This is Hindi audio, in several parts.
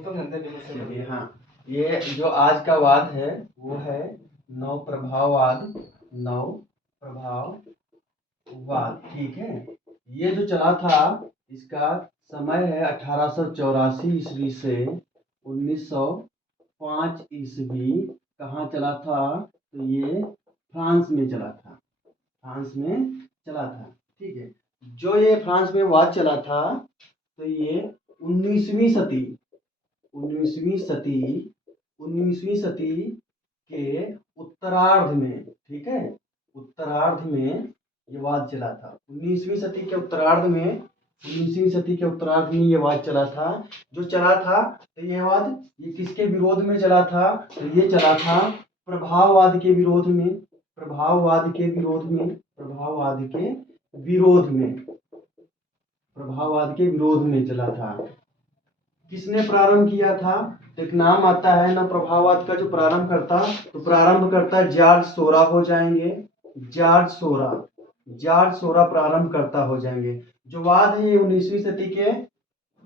चलिए हाँ, ये जो आज का वाद है वो है नव प्रभाववाद। नव प्रभाववाद, ठीक है। ये जो चला था इसका समय है 1884 ईस्वी से 1905 ईस्वी। कहाँ चला था? तो ये फ्रांस में चला था। फ्रांस में चला था, ठीक है। जो ये फ्रांस में वाद चला था तो ये 19वीं सदी 19वीं सदी के उत्तरार्ध में, ठीक है, उत्तरार्ध में ये वाद चला था। 19वीं सदी के उत्तरार्ध में 19वीं सदी के उत्तरार्ध में ये वाद चला था। जो चला था तो ये वाद ये किसके विरोध में चला था? तो ये चला था प्रभाववाद के विरोध में। प्रभाववाद के विरोध में प्रभाववाद के विरोध में प्रभाववाद के विरोध में चला था। किसने प्रारंभ किया था? तो एक नाम आता है ना प्रभाववाद का जो प्रारंभ करता, तो प्रारंभ करता जॉर्ज सोरा हो जाएंगे। जॉर्ज सोरा प्रारंभ करता हो जाएंगे। जो वाद है ये 19वीं सदी के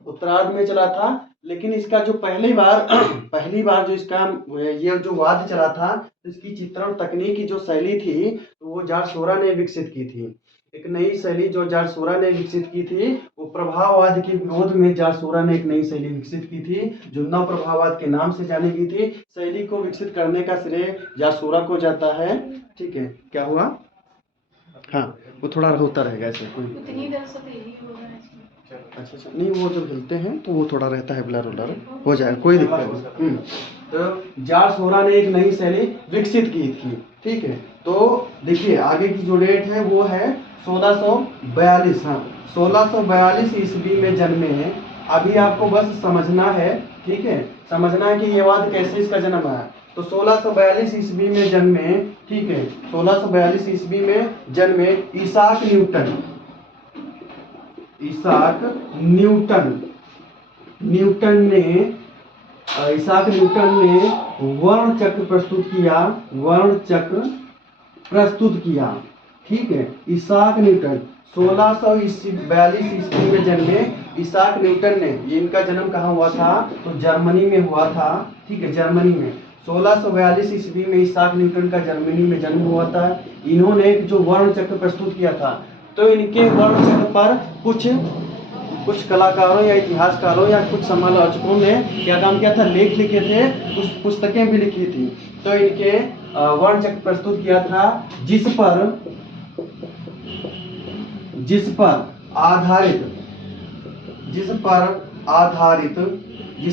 उत्तरार्ध में चला था, लेकिन इसका जो पहली बार जो इसका ये जो वाद चला था तो इसकी चित्रण तकनीक की जो शैली थी तो वो जॉर्ज सोरा ने विकसित की थी। एक नई शैली जो जॉर्ज सोरा ने विकसित की थी, वो प्रभाववाद के विरोध में जॉर्ज सोरा ने एक नई शैली विकसित की थी जो नव प्रभाववाद के नाम से जानी गई थी। शैली को विकसित करने का श्रेय जॉर्ज सोरा को जाता है, ठीक है। क्या हुआ? हाँ, वो थोड़ा होता रहेगा ऐसे कोई। अच्छा, नहीं वो जो हिलते हैं तो वो थोड़ा रहता है, ब्लर उलर हो जाएगा, कोई दिक्कत नहीं। तो जॉर्ज सोरा ने एक नई शैली विकसित की थी, ठीक है। तो देखिए आगे की जो डेट है वो है 1642। हाँ, 1642 ईस्वी में जन्मे हैं। अभी आपको बस समझना है, ठीक है, समझना है कि ये वाद कैसे इसका जन्म आया। तो 1642 ईस्वी में जन्मे, ठीक है, 1642 ईस्वी में जन्मे इसाक न्यूटन। इसाक न्यूटन ने वर्ण चक्र प्रस्तुत किया, ठीक है। इसाक न्यूटन 1642 ईस्वी में जन्मे इसाक न्यूटन ने, ये इनका जन्म कहाँ हुआ था? तो जर्मनी में हुआ था, ठीक है, जर्मनी में 1642 ईस्वी में इसाक न्यूटन का जर्मनी में जन्म हुआ था। इन्होंने जो वर्ण चक्र प्रस्तुत किया था, तो इनके वर्ण चक्र पर कुछ कलाकारों या इतिहासकारों या कुछ समालोचकों ने क्या काम किया था? लेख लिखे थे, कुछ पुस्तकें भी लिखी थी। तो इनके वर्ण चक्र प्रस्तुत किया था जिस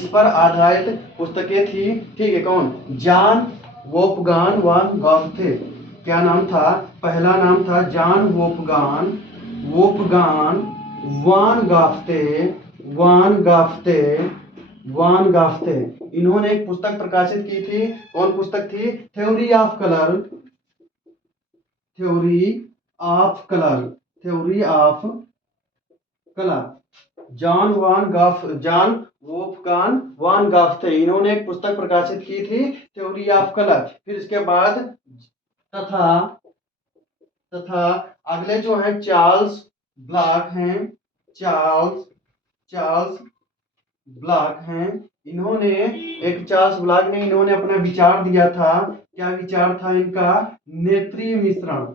पर आधारित पुस्तकें थी, ठीक है। कौन? जॉन वोल्फगांग वान गॉथे। क्या नाम था? पहला नाम था जॉन वोल्फगांग वान गाफ्ते। इन्होंने एक पुस्तक प्रकाशित की थी। कौन पुस्तक थी? Theory of colour. John Wolfgang von Goethe, इन्होंने एक पुस्तक प्रकाशित की थी थ्योरी ऑफ कलर। फिर इसके बाद तथा अगले जो हैं चार्ल्स ब्लॉक हैं। इन्होंने अपना विचार दिया था। क्या विचार था इनका? नेत्रीय मिश्रण।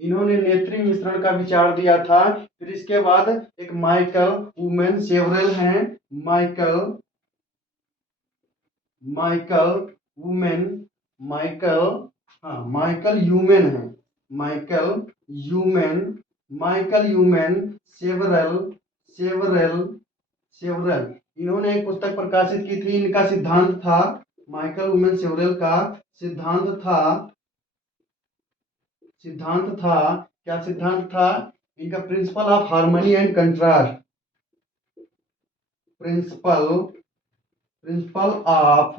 इन्होंने नेत्रीय मिश्रण का विचार दिया था। फिर इसके बाद एक माइकल वुमेन सेवरल हैं। Michel Eugene Chevreul. इन्होंने एक पुस्तक प्रकाशित की थी। इनका सिद्धांत था, माइकल वुमेन सेवरल का सिद्धांत था। क्या सिद्धांत था इनका? Principle of harmony and contrast. Principle of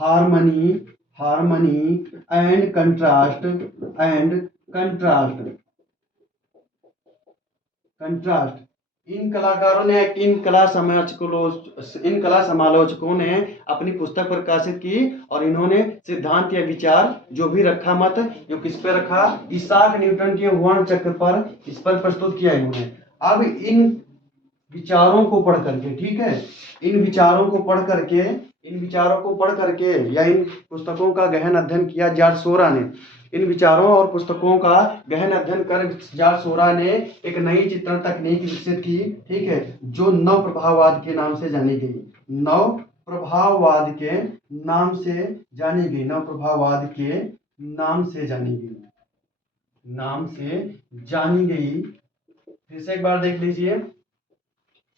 harmony and contrast. इन कलाकारों ने इन कला समालोचकों ने अपनी पुस्तक प्रकाशित की और इन्होंने सिद्धांत या विचार जो भी रखा मत, जो किस पे रखा, इसाक न्यूटन के वर्ण चक्र पर, इस पर प्रस्तुत किया इन्होंने। अब इन विचारों को पढ़ करके, ठीक है, इन विचारों को पढ़ करके, या इन पुस्तकों का गहन अध्ययन किया जॉर्ज सोरा ने। इन विचारों और पुस्तकों का गहन अध्ययन कर जॉर्ज सोरा ने एक नई चित्रण तकनीक विकसित की, ठीक है, जो नव प्रभाववाद के नाम से जानी गई। नव प्रभाववाद के नाम से जानी गई। नव प्रभाववाद के नाम से जानी गई। फिर से एक बार देख लीजिए।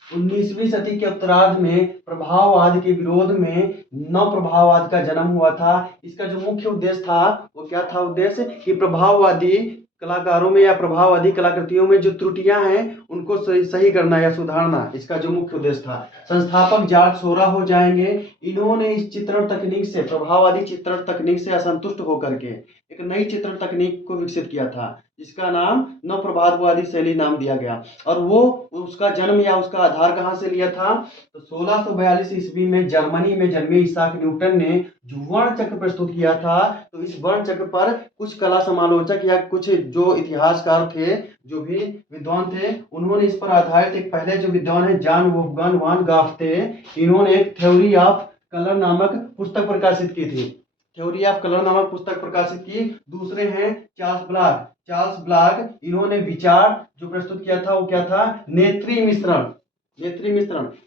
19वीं सदी के उत्तरार्ध में प्रभाववाद के विरोध में नव प्रभाववाद का जन्म हुआ था। इसका जो मुख्य उद्देश्य था वो क्या था? उद्देश्य कि प्रभाववादी कलाकारों में या प्रभाववादी कलाकृतियों में जो त्रुटियां हैं उनको सही करना या सुधारना, इसका जो मुख्य उद्देश्य था। संस्थापक जॉर्ज सोरा हो जाएंगे। इन्होंने इस चित्रण तकनीक से, प्रभाववादी चित्रण तकनीक से असंतुष्ट होकर के एक नई चित्रण तकनीक को विकसित किया था, जिसका नाम नव प्रभाववादी शैली नाम दिया गया। और वो उसका जन्म या उसका आधार कहाँ से लिया था? तो 1642 ईस्वी में जर्मनी में जन्मे इसाक न्यूटन ने जो वर्ण चक्र प्रस्तुत किया था, तो इस वर्ण चक्र पर कुछ कला समालोचक या कुछ जो इतिहासकार थे, जो भी विद्वान थे, उन्होंने इस पर आधारित एक पहले जो विद्वान है जॉन वोल्फगंग वान गाफ थे, इन्होंने एक थ्योरी ऑफ कलर नामक पुस्तक प्रकाशित की थी। थ्योरी ऑफ कलर नामक पुस्तक प्रकाशित की। दूसरे हैं चार्ल्स ब्लाग। इन्होंने विचार जो प्रस्तुत किया था वो क्या था? नेत्री मिश्रण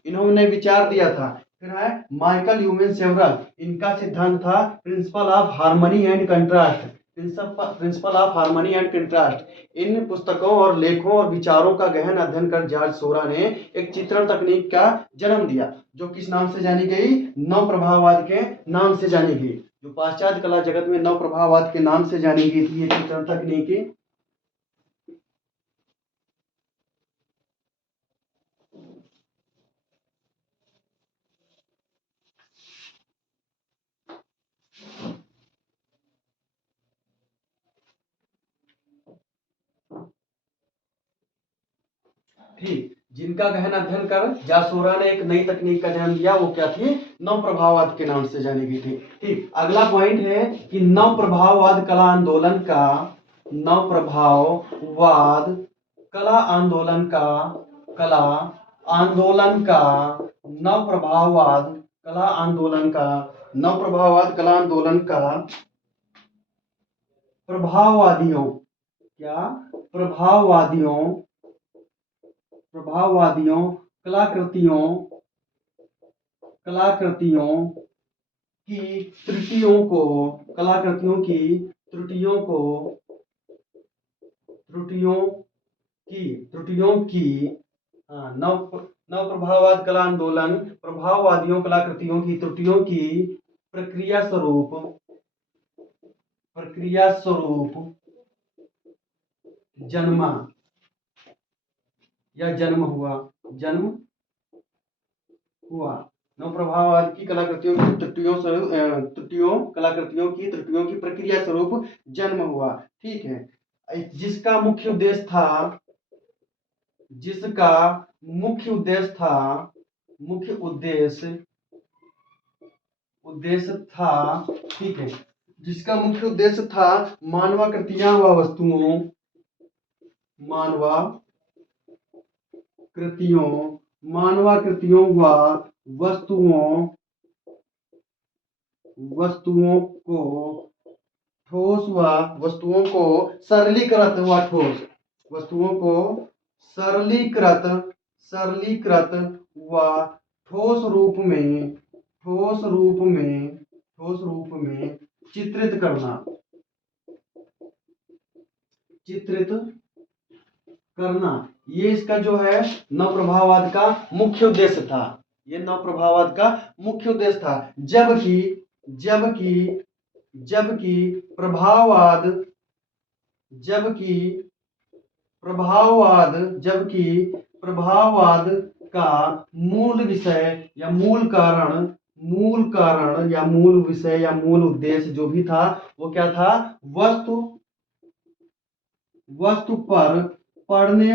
इन्होंने विचार दिया था। फिर है माइकल ह्यूमन सेवरल। इनका सिद्धांत था principle of harmony and contrast. इन पुस्तकों और लेखों और विचारों का गहन अध्ययन कर जॉर्ज सोरा ने एक चित्रण तकनीक का जन्म दिया, जो किस नाम से जानी गई? नव प्रभाववाद के नाम से जानी गई। जो पाश्चात्य कला जगत में नव प्रभाववाद के नाम से जानी गई थी ये चित्रण तकनीकी। ठीक, जिनका गहन अध्ययन कर जॉर्ज सोरा ने एक नई तकनीक का जन्म दिया, वो क्या थी? नव प्रभाववाद के नाम से जानी गई थी। ठीक, अगला पॉइंट है कि नव प्रभाववाद कला आंदोलन का नव प्रभाववाद कला आंदोलन का नव प्रभाववाद कला आंदोलन का प्रभाववादियों कलाकृतियों की त्रुटियों की नव प्रभाववाद कला आंदोलन प्रभाववादियों कलाकृतियों की त्रुटियों की प्रक्रिया स्वरूप जन्म हुआ। नव प्रभाववाद की कलाकृतियों की त्रुटियों की प्रक्रिया स्वरूप जन्म हुआ। ठीक है, जिसका मुख्य उद्देश्य था, ठीक है, जिसका मुख्य उद्देश्य था मानवाकृतियों व वस्तुओं को सरलीकृत व ठोस रूप में चित्रित करना, ये इसका जो है नव प्रभाववाद का मुख्य उद्देश्य था। जबकि प्रभाववाद का मूल उद्देश्य जो भी था वो क्या था? वस्तु पर पड़ने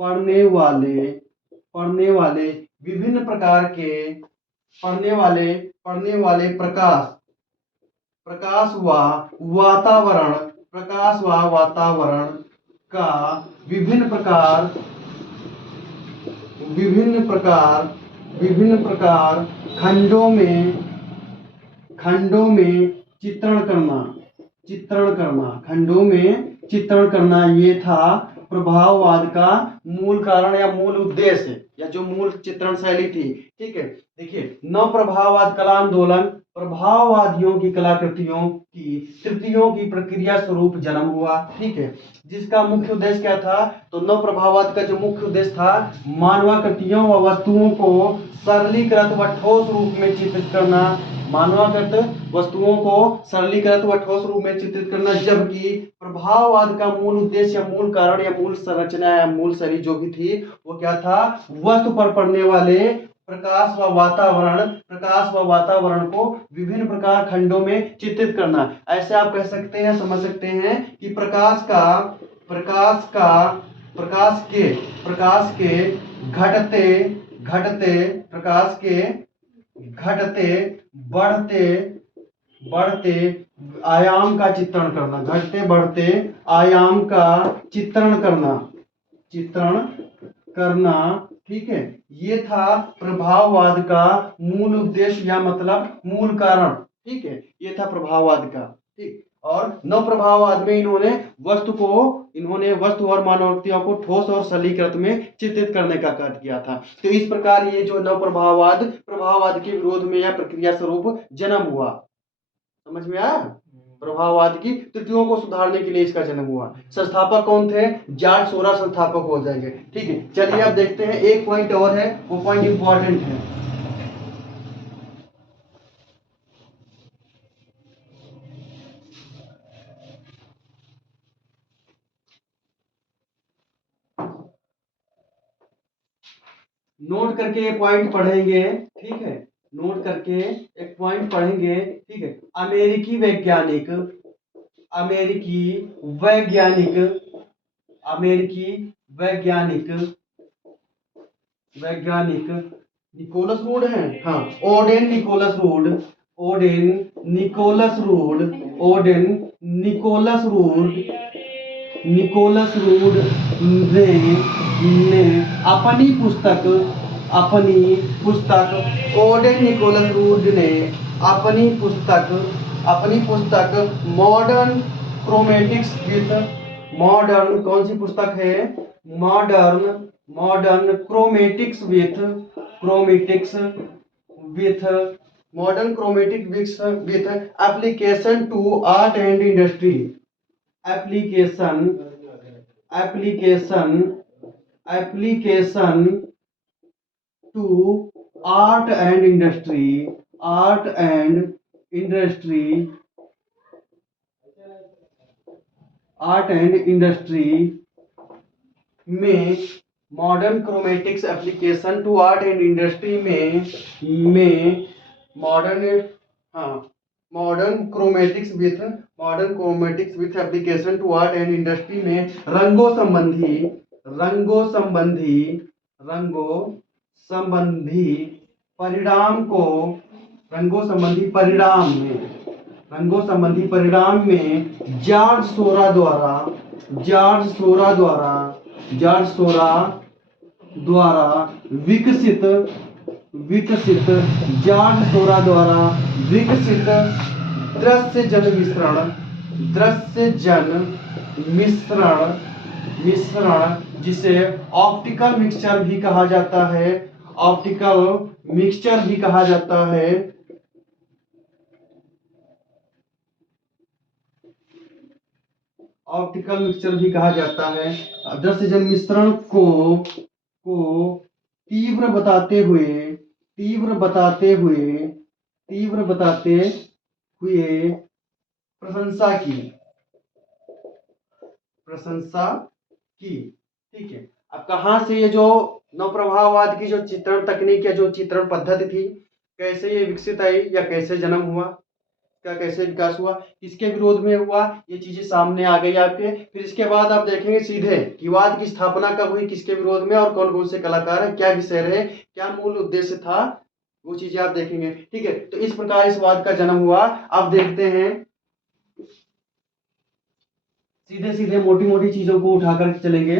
पढ़ने वाले विभिन्न प्रकार के पढ़ने वाले प्रकाश व वातावरण का विभिन्न प्रकार खंडों में चित्रण करना ये था प्रभाववाद का मूल कारण या मूल उद्देश्य या जो मूल चित्रण शैली थी। ठीक है, देखिए नव प्रभाववाद कला आंदोलन प्रभाववादियों की कलाकृतियों की कृतियों की प्रक्रिया स्वरूप जन्म हुआ। ठीक है, जिसका मुख्य उद्देश्य क्या था, तो नव प्रभाववाद का जो मुख्य उद्देश्य था मानवाकृतियों व वस्तुओं को सरलीकृत व ठोस रूप में चित्रित करना, जबकि प्रभाववाद का मूल उद्देश्य या मूल कारण या मूल संरचना या मूल शैली जो भी थी वो क्या था, वस्तु पर पड़ने वाले प्रकाश व वातावरण को विभिन्न प्रकार खंडों में चित्रित करना। ऐसे आप कह सकते हैं, समझ सकते हैं कि प्रकाश के घटते बढ़ते आयाम का चित्रण करना। ठीक है, ये था प्रभाववाद का मूल उद्देश्य या मतलब मूल कारण। ठीक है, ये था प्रभाववाद का। ठीक, और नव प्रभाववाद में इन्होंने वस्तु और मानवतियों को ठोस और सरलीकृत में चित्रित करने का कार्य किया था। तो इस प्रकार ये जो नव प्रभाववाद के विरोध में या प्रक्रिया स्वरूप जन्म हुआ। समझ में आया? प्रभाववाद की त्रुटियों को सुधारने के लिए इसका जन्म हुआ। संस्थापक कौन थे? जॉर्ज सोरोस संस्थापक हो जाएंगे। ठीक है, चलिए अब देखते हैं, एक पॉइंट और है, वो पॉइंट इंपॉर्टेंट है। नोट करके ये पॉइंट पढ़ेंगे। ठीक है, नोट करके एक पॉइंट पढ़ेंगे। ठीक है, अमेरिकी वैज्ञानिक निकोलस रूड है। हाँ, ओडेन निकोलस रूड ने अपनी पुस्तक ओडेन निकोलस रूड ने अपनी पुस्तक मॉडर्न क्रोमेटिक्स विथ मॉडर्न कौन सी पुस्तक है? Modern chromatics with application to art and industry application to art and industry में modern chromatics application to art and industry में modern chromatics with application to art and industry में रंगों संबंधी परिणाम में जॉर्ज सोरा द्वारा विकसित दृश्य जन मिश्रण जिसे ऑप्टिकल मिक्सचर भी कहा जाता है। दृश्य जन मिश्रण को तीव्र बताते हुए प्रशंसा की। ठीक है, अब कहाँ से ये जो नवप्रभाववाद की जो चित्रण तकनीक या जो चित्रण पद्धति थी, कैसे ये विकसित आई या कैसे जन्म हुआ? का कैसे विकास हुआ, किसके विरोध में हुआ, ये चीजें सामने आ गई आपके। फिर इसके बाद आप देखेंगे सीधे कि वाद की स्थापना कब हुई, किसके विरोध में, और कौन कौन से कलाकार हैं, क्या विषय रहे, क्या मूल उद्देश्य था, वो चीजें आप देखेंगे। ठीक है, तो इस प्रकार इस वाद का जन्म हुआ। अब देखते हैं, सीधे सीधे मोटी मोटी चीजों को उठाकर चलेंगे।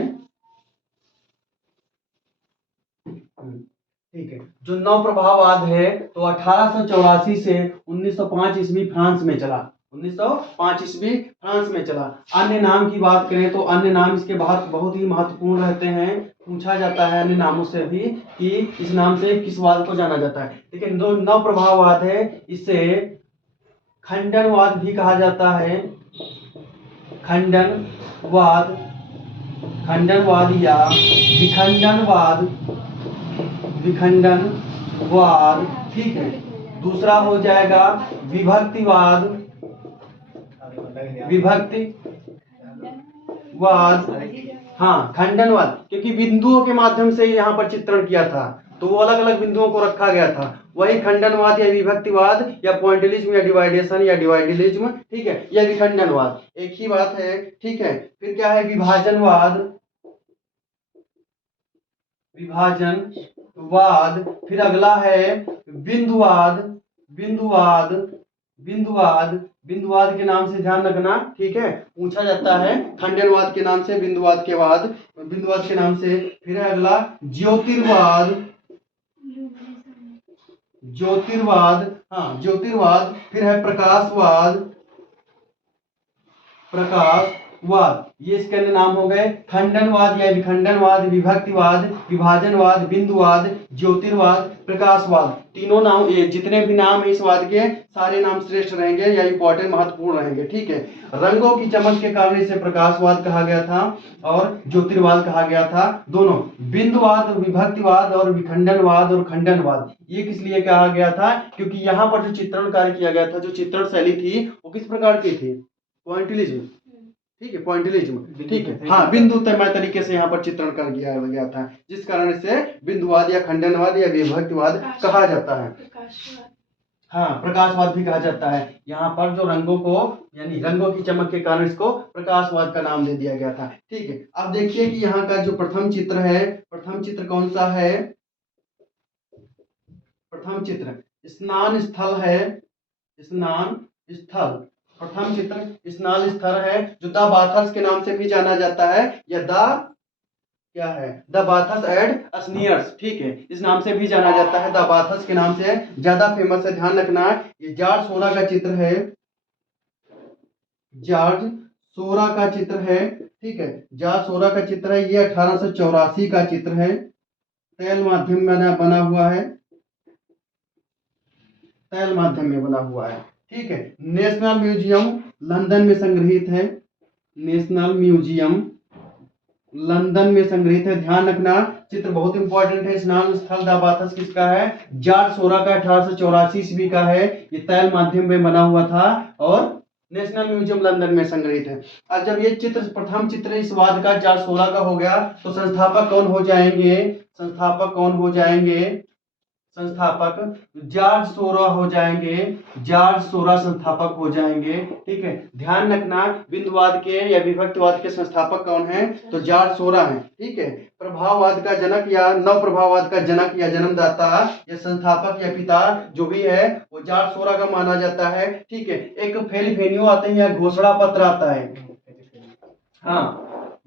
ठीक है, जो नव प्रभाववाद है तो 1884 से 1905 ईस्वी फ्रांस में चला। 1905 ईस्वी फ्रांस में चला। अन्य नाम की बात करें तो अन्य नाम इसके बहुत बहुत ही महत्वपूर्ण रहते हैं, पूछा जाता है अन्य नामों से भी कि इस नाम से किस वाद को जाना जाता है। ठीक है, जो नव प्रभाववाद है इसे खंडनवाद भी कहा जाता है। खंडनवाद, खंडनवाद या विखंडनवाद, विखंडनवाद। ठीक है, दूसरा हो जाएगा विभक्तिवाद, विभक्तिवाद। हाँ, खंडनवाद, क्योंकि बिंदुओं के माध्यम से यहाँ पर चित्रण किया था तो वो अलग अलग बिंदुओं को रखा गया था। वही खंडनवाद या विभक्तिवाद या पॉइंटलिज्म या डिवाइडेशन या डिवाइडलिज्म। ठीक है, या विखंडनवाद, एक ही बात है। ठीक है, फिर क्या है, विभाजनवाद, विभाजनवाद। फिर अगला है बिंदुवाद, बिंदुवाद, बिंदुवाद। बिंदुवाद के नाम से ध्यान रखना, ठीक है, पूछा जाता है खंडनवाद के नाम से, बिंदुवाद के बाद, बिंदुवाद के नाम से। फिर है अगला ज्योतिर्वाद, ज्योतिर्वाद। हाँ, ज्योतिर्वाद। फिर है प्रकाशवाद, प्रकाशवाद। ये इसके अन्य नाम हो गए, खंडनवाद या विखंडनवाद, विभक्तिवाद, विभाजनवाद, बिंदुवाद, ज्योतिर्वाद, प्रकाशवाद। तीनों नाम, ये जितने भी नाम है इस वाद के, सारे नाम श्रेष्ठ रहेंगे या इंपॉर्टेंट महत्वपूर्ण रहेंगे। ठीक है, रंगों की चमक के कारण इसे प्रकाशवाद कहा गया था और ज्योतिर्वाद कहा गया था। दोनों बिंदुवाद, विभक्तिवाद और विखंडनवाद और खंडनवाद, ये किस लिए कहा गया था, क्योंकि यहाँ पर जो चित्रण कार्य किया गया था, जो चित्रण शैली थी वो किस प्रकार की थी, पॉइंटलिज्म। ठीक है, पॉइंटलिज्म। ठीक है, हाँ, बिंदु तय तरीके से यहाँ पर चित्रण कर किया गया था, जिस कारण इसे बिंदुवाद या खंडनवाद या विभक्तिवाद कहा जाता है। हाँ, प्रकाशवाद भी कहा जाता है। यहाँ पर जो रंगों को, यानी रंगों की चमक के कारण इसको प्रकाशवाद का नाम दे दिया गया था। ठीक है, अब देखिए कि यहाँ का जो प्रथम चित्र है, प्रथम चित्र कौन सा है, प्रथम चित्र स्नान स्थल है, स्नान स्थल। प्रथम चित्र स्नान स्थल है, जो द बाथर्स के नाम से भी जाना जाता है, या द क्या है, द बाथर्स एंड स्नीयर्स। ठीक है, इस नाम से भी जाना जाता है, द बाथर्स के नाम से ज्यादा फेमस है। ध्यान रखना, ये जॉर्ज सोरा का चित्र है, जॉर्ज सोरा का चित्र है। ठीक है, जॉर्ज सोरा का चित्र है, ये 1884 का चित्र है, तैल माध्यम में बना हुआ है, तैल माध्यम में बना हुआ है। ठीक है, नेशनल म्यूजियम लंदन में संग्रहित है, नेशनल म्यूजियम लंदन में संग्रहित है। ध्यान रखना, चित्र बहुत इंपॉर्टेंट है। स्नान स्थल द बाथर्स किसका है, जॉर्ज सोरा का, 1884 ईस्वी का है। ये तैल माध्यम में बना हुआ था और नेशनल म्यूजियम लंदन में संग्रहित है। और जब ये चित्र, प्रथम चित्र इस वाद का जॉर्ज सोरा का हो गया, तो संस्थापक कौन हो जाएंगे, संस्थापक कौन हो जाएंगे, संस्थापक जॉर्ज सोरा हो जाएंगे, जॉर्ज सोरा संस्थापक हो जाएंगे। ठीक है, ध्यान रखना, बिंदुवाद के या विभक्तिवाद के संस्थापक कौन है, तो जॉर्ज सोरा है। ठीक है, प्रभाववाद का जनक या नव प्रभाववाद का जनक या जन्मदाता या संस्थापक या पिता जो भी है, वो जॉर्ज सोरा का माना जाता है। ठीक है, एक फेलिफेनियो आते हैं या घोषणा पत्र आता है, हाँ,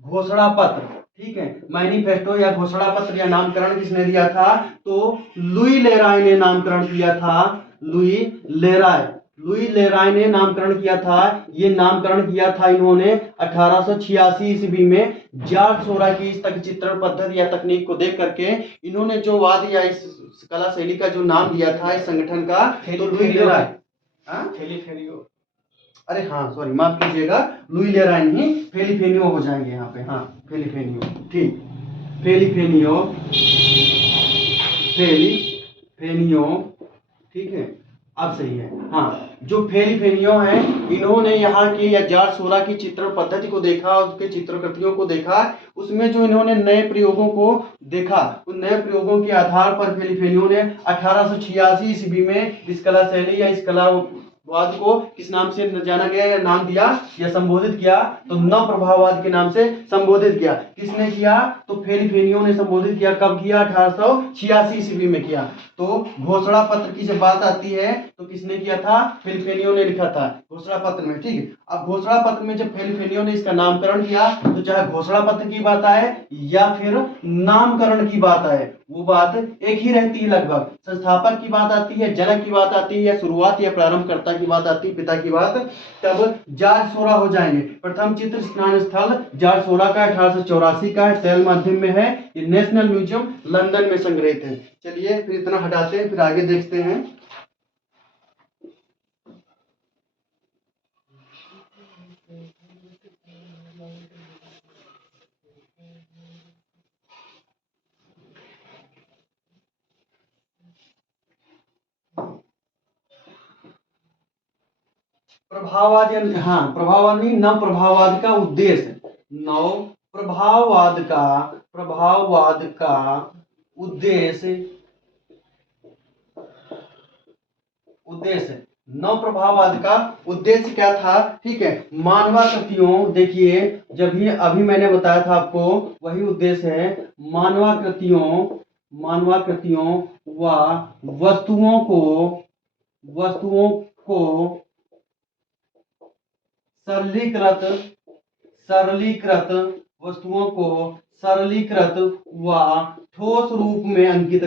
घोषणा पत्र। ठीक है, मैनिफेस्टो या घोषणा पत्र या नामकरण किसने दिया था, तो लुई लेराय ने नामकरण किया था, लुई लेराय, लुई लेराय ने नामकरण किया था। ये नामकरण किया था इन्होंने 1886 ईस्वी में। जॉर्ज सोरा की इस तक चित्रण पद्धति या तकनीक को देख करके इन्होंने जो वाद या इस कला शैली का जो नाम दिया था इस संगठन का, तो लुई लेराय, अरे हाँ सॉरी, माफ कीजिएगा, लुई लेराय नहीं, फेलिफेनियो हो जाएंगे यहाँ पे। हाँ, फेलिफेनियो, ठीक, फेलिफेनियो, फेलिफेनियो। ठीक है, अब सही है। हाँ, जो फेलिफेनियो है, इन्होंने यहाँ की या जॉर्ज सोरा की चित्रण पद्धति को देखा, उसके चित्रकृतियों को देखा, उसमें जो इन्होंने नए प्रयोगों को देखा, उन नए प्रयोगों के आधार पर फेलिफेनियो ने 1886 ईस्वी में इस कला शैली या इस कला वाद को किस नाम से जाना गया या नाम दिया या संबोधित किया? तो नव प्रभाववाद के नाम से संबोधित किया। किसने किया? तो फेलिफेनियो ने संबोधित किया। कब किया? 1886 ईस्वी में किया। तो घोषणा पत्र की जब बात आती है तो किसने किया था? फेलिफेनियो ने लिखा था घोषणा पत्र में। ठीक है, अब घोषणा पत्र में जब फेलिफेनियो ने इसका नामकरण किया तो चाहे घोषणा पत्र की बात आए या फिर नामकरण की बात आए, वो बात एक ही रहती है लगभग। संस्थापक की बात आती है, जनक की बात आती है, या शुरुआत या प्रारंभकर्ता की बात आती है, पिता की बात, तब जारसोरा हो जाएंगे। प्रथम चित्र स्नान स्थल जारसोरा का 1884 का है, तैल माध्यम में है। ये नेशनल म्यूजियम लंदन में संग्रहित है। चलिए फिर इतना हटाते हैं, फिर आगे देखते हैं। प्रभाववाद या हाँ प्रभाववाद नहीं, नव प्रभाववाद का उद्देश्य, नव प्रभाववाद का उद्देश्य नव प्रभाववाद का उद्देश्य क्या था? ठीक है, मानवाकृतियों, देखिए जब भी अभी मैंने बताया था आपको वही उद्देश्य है। मानवाकृतियों व वस्तुओं को सरलीकृत व ठोस रूप में अंकित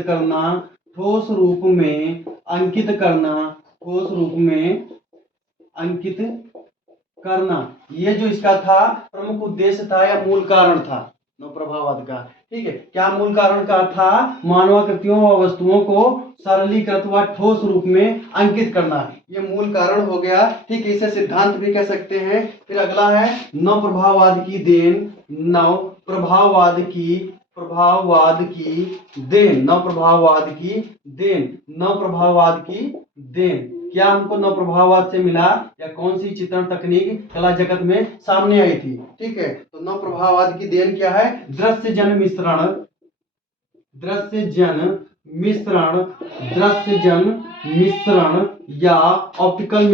करना, ये जो इसका था प्रमुख उद्देश्य था या मूल कारण था नव प्रभाववाद का। ठीक है, क्या मूल कारण का था? मानवाकृतियों व वस्तुओं को सरलीकृत व ठोस रूप में अंकित करना, ये मूल कारण हो गया। ठीक है, इसे सिद्धांत भी कह सकते हैं। फिर अगला है नव प्रभाववाद की देन। नव प्रभाववाद की देन क्या हमको नव प्रभाववाद से मिला या कौन सी चित्रण तकनीक कला जगत में सामने आई थी? ठीक है, तो नव प्रभाववाद की देन क्या है? दृश्य जन मिश्रण या ऑप्टिकल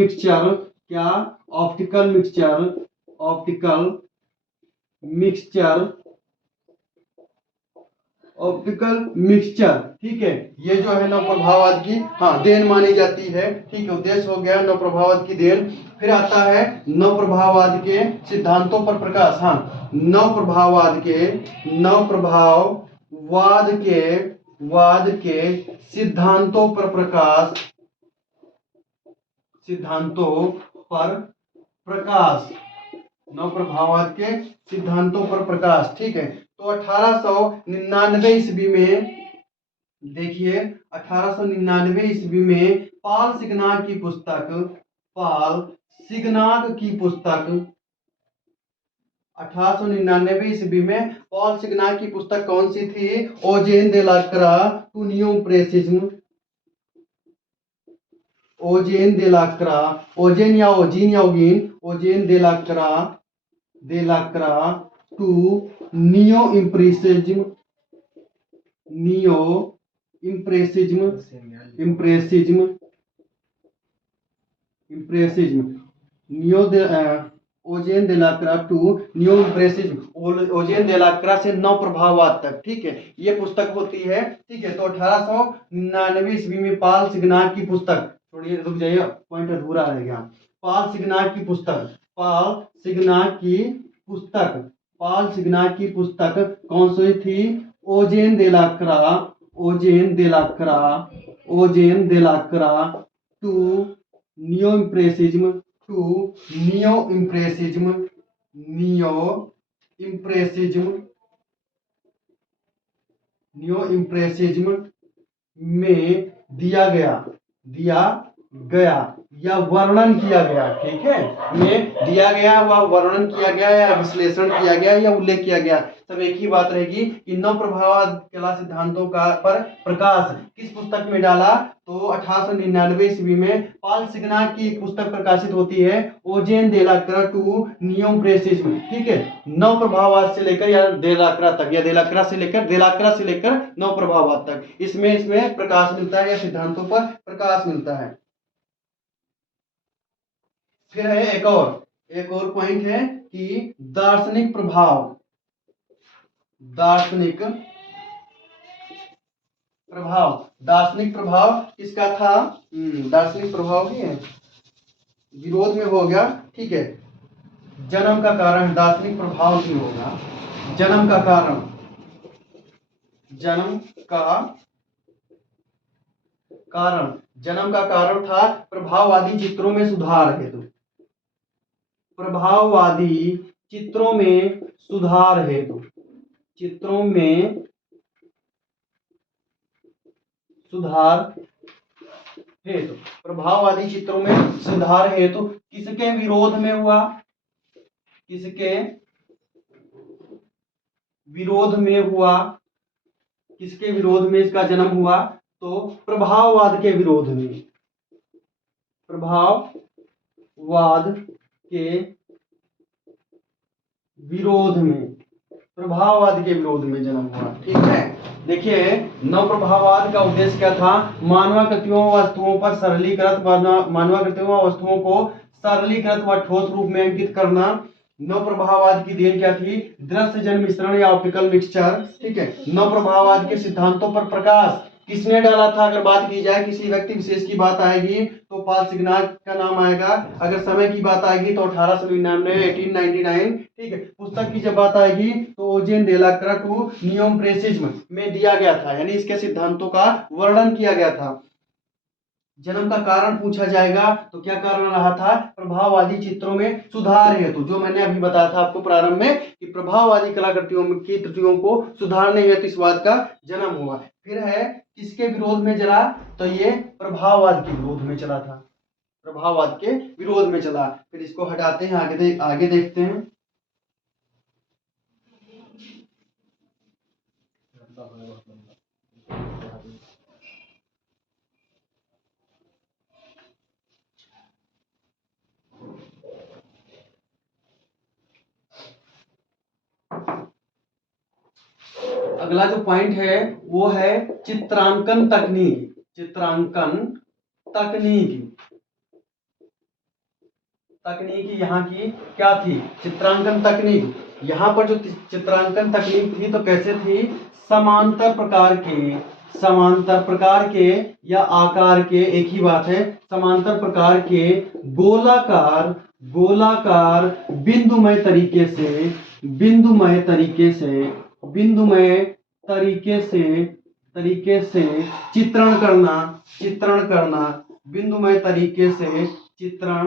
मिक्सचर। ठीक है, ये जो है नव प्रभाववाद की देन मानी जाती है। ठीक है, उद्देश्य हो गया नव प्रभाववाद की देन। फिर आता है नव प्रभाववाद के सिद्धांतों पर प्रकाश। नव प्रभाववाद के सिद्धांतों पर नव प्रभाववाद के सिद्धांतों पर प्रकाश। ठीक है, तो 1899 ईस्वी में, देखिए 1899 ईस्वी में पॉल सिग्नाक की पुस्तक 1899 ईस्वी में पॉल सिग्नाक की पुस्तक कौन सी थी? ओजेन दे ला क्रा टू न्यू इम्प्रेसिज्म। ओजेन दे ला क्रा, ओजेन या ओजीन या ओगीन, ओजेन दे ला क्रा to neo impressionism ओजेन they La Kra to new impressionism, ओजेन दे ला क्रा से नव प्रभाववाद तक। ठीक है, ये पुस्तक होती है। ठीक है, तो 1899 ईस्वी में पॉल सिग्नाक की पुस्तक, थोड़ी रुक जाइए पॉइंट अधूरा रह गया। पॉल सिग्नाक की पुस्तक कौन सी थी? ओजेन दे ला क्रा टू नियो इम्प्रेसिज्म में दिया गया या वर्णन किया गया। ठीक है, में दिया गया व वर्णन किया गया या विश्लेषण किया गया या उल्लेख किया गया, सब एक ही बात रहेगी कि नव प्रभाववाद कला सिद्धांतों का पर प्रकाश किस पुस्तक में डाला? तो 1899 ईस्वी में पॉल सिग्नाक की पुस्तक प्रकाशित होती है, ओजेन दे ला क्रा टू नियो इम्प्रेसिज्म। ठीक है, नव प्रभाववाद से लेकर या दे ला क्रा तक, या दे ला क्रा से लेकर नव प्रभाववाद तक, इसमें प्रकाश मिलता है या सिद्धांतों पर प्रकाश मिलता है। फिर है एक और पॉइंट है कि दार्शनिक प्रभाव किसका था? दार्शनिक प्रभाव भी है, विरोध में हो गया, ठीक है। जन्म का कारण दार्शनिक प्रभाव नहीं होगा, जन्म का कारण था प्रभाववादी चित्रों में सुधार हेतु। प्रभाववादी चित्रों में सुधार हेतु किसके विरोध में हुआ? किसके विरोध में इसका जन्म हुआ? तो प्रभाववाद के विरोध में जन्म हुआ, ठीक है। देखिए, नव प्रभाववाद का उद्देश्य क्या था? मानवाकृतियों को सरलीकृत व ठोस रूप में अंकित करना। नव प्रभाववाद की देन क्या थी? दृश्य जन मिश्रण या ऑप्टिकल मिक्सचर, ठीक है। नव प्रभाववाद के सिद्धांतों पर प्रकाश किसने डाला था? अगर बात की जाए, किसी व्यक्ति विशेष की बात आएगी तो पॉल सिग्नाल का नाम आएगा। अगर समय की बात आएगी तो 1899 1899, ठीक है। पुस्तक की जब बात आएगी तो ओजेन डेला क्रटू नियम प्रेसिज्म में दिया गया था, यानी इसके सिद्धांतों का वर्णन किया गया था। जन्म का कारण पूछा जाएगा तो क्या कारण रहा था? प्रभाववादी चित्रों में सुधार हेतु, जो मैंने अभी बताया था आपको प्रारंभ में कि प्रभाववादी कलाकृतियों की त्रुटियों को सुधारने हेतु इस बात का जन्म हुआ। फिर है किसके विरोध में चला? तो ये प्रभाववाद के विरोध में चला था, प्रभाववाद के विरोध में चला। फिर इसको हटाते हैं, आगे देखते हैं। अगला जो पॉइंट है वो है चित्रांकन तकनीक यहाँ की क्या थी? चित्रांकन तकनीक। यहाँ पर जो चित्रांकन तकनीक थी तो कैसे थी? समांतर प्रकार के या आकार के, एक ही बात है, समांतर प्रकार के गोलाकार बिंदुमय तरीके से चित्रण करना, बिंदुमय तरीके से चित्रण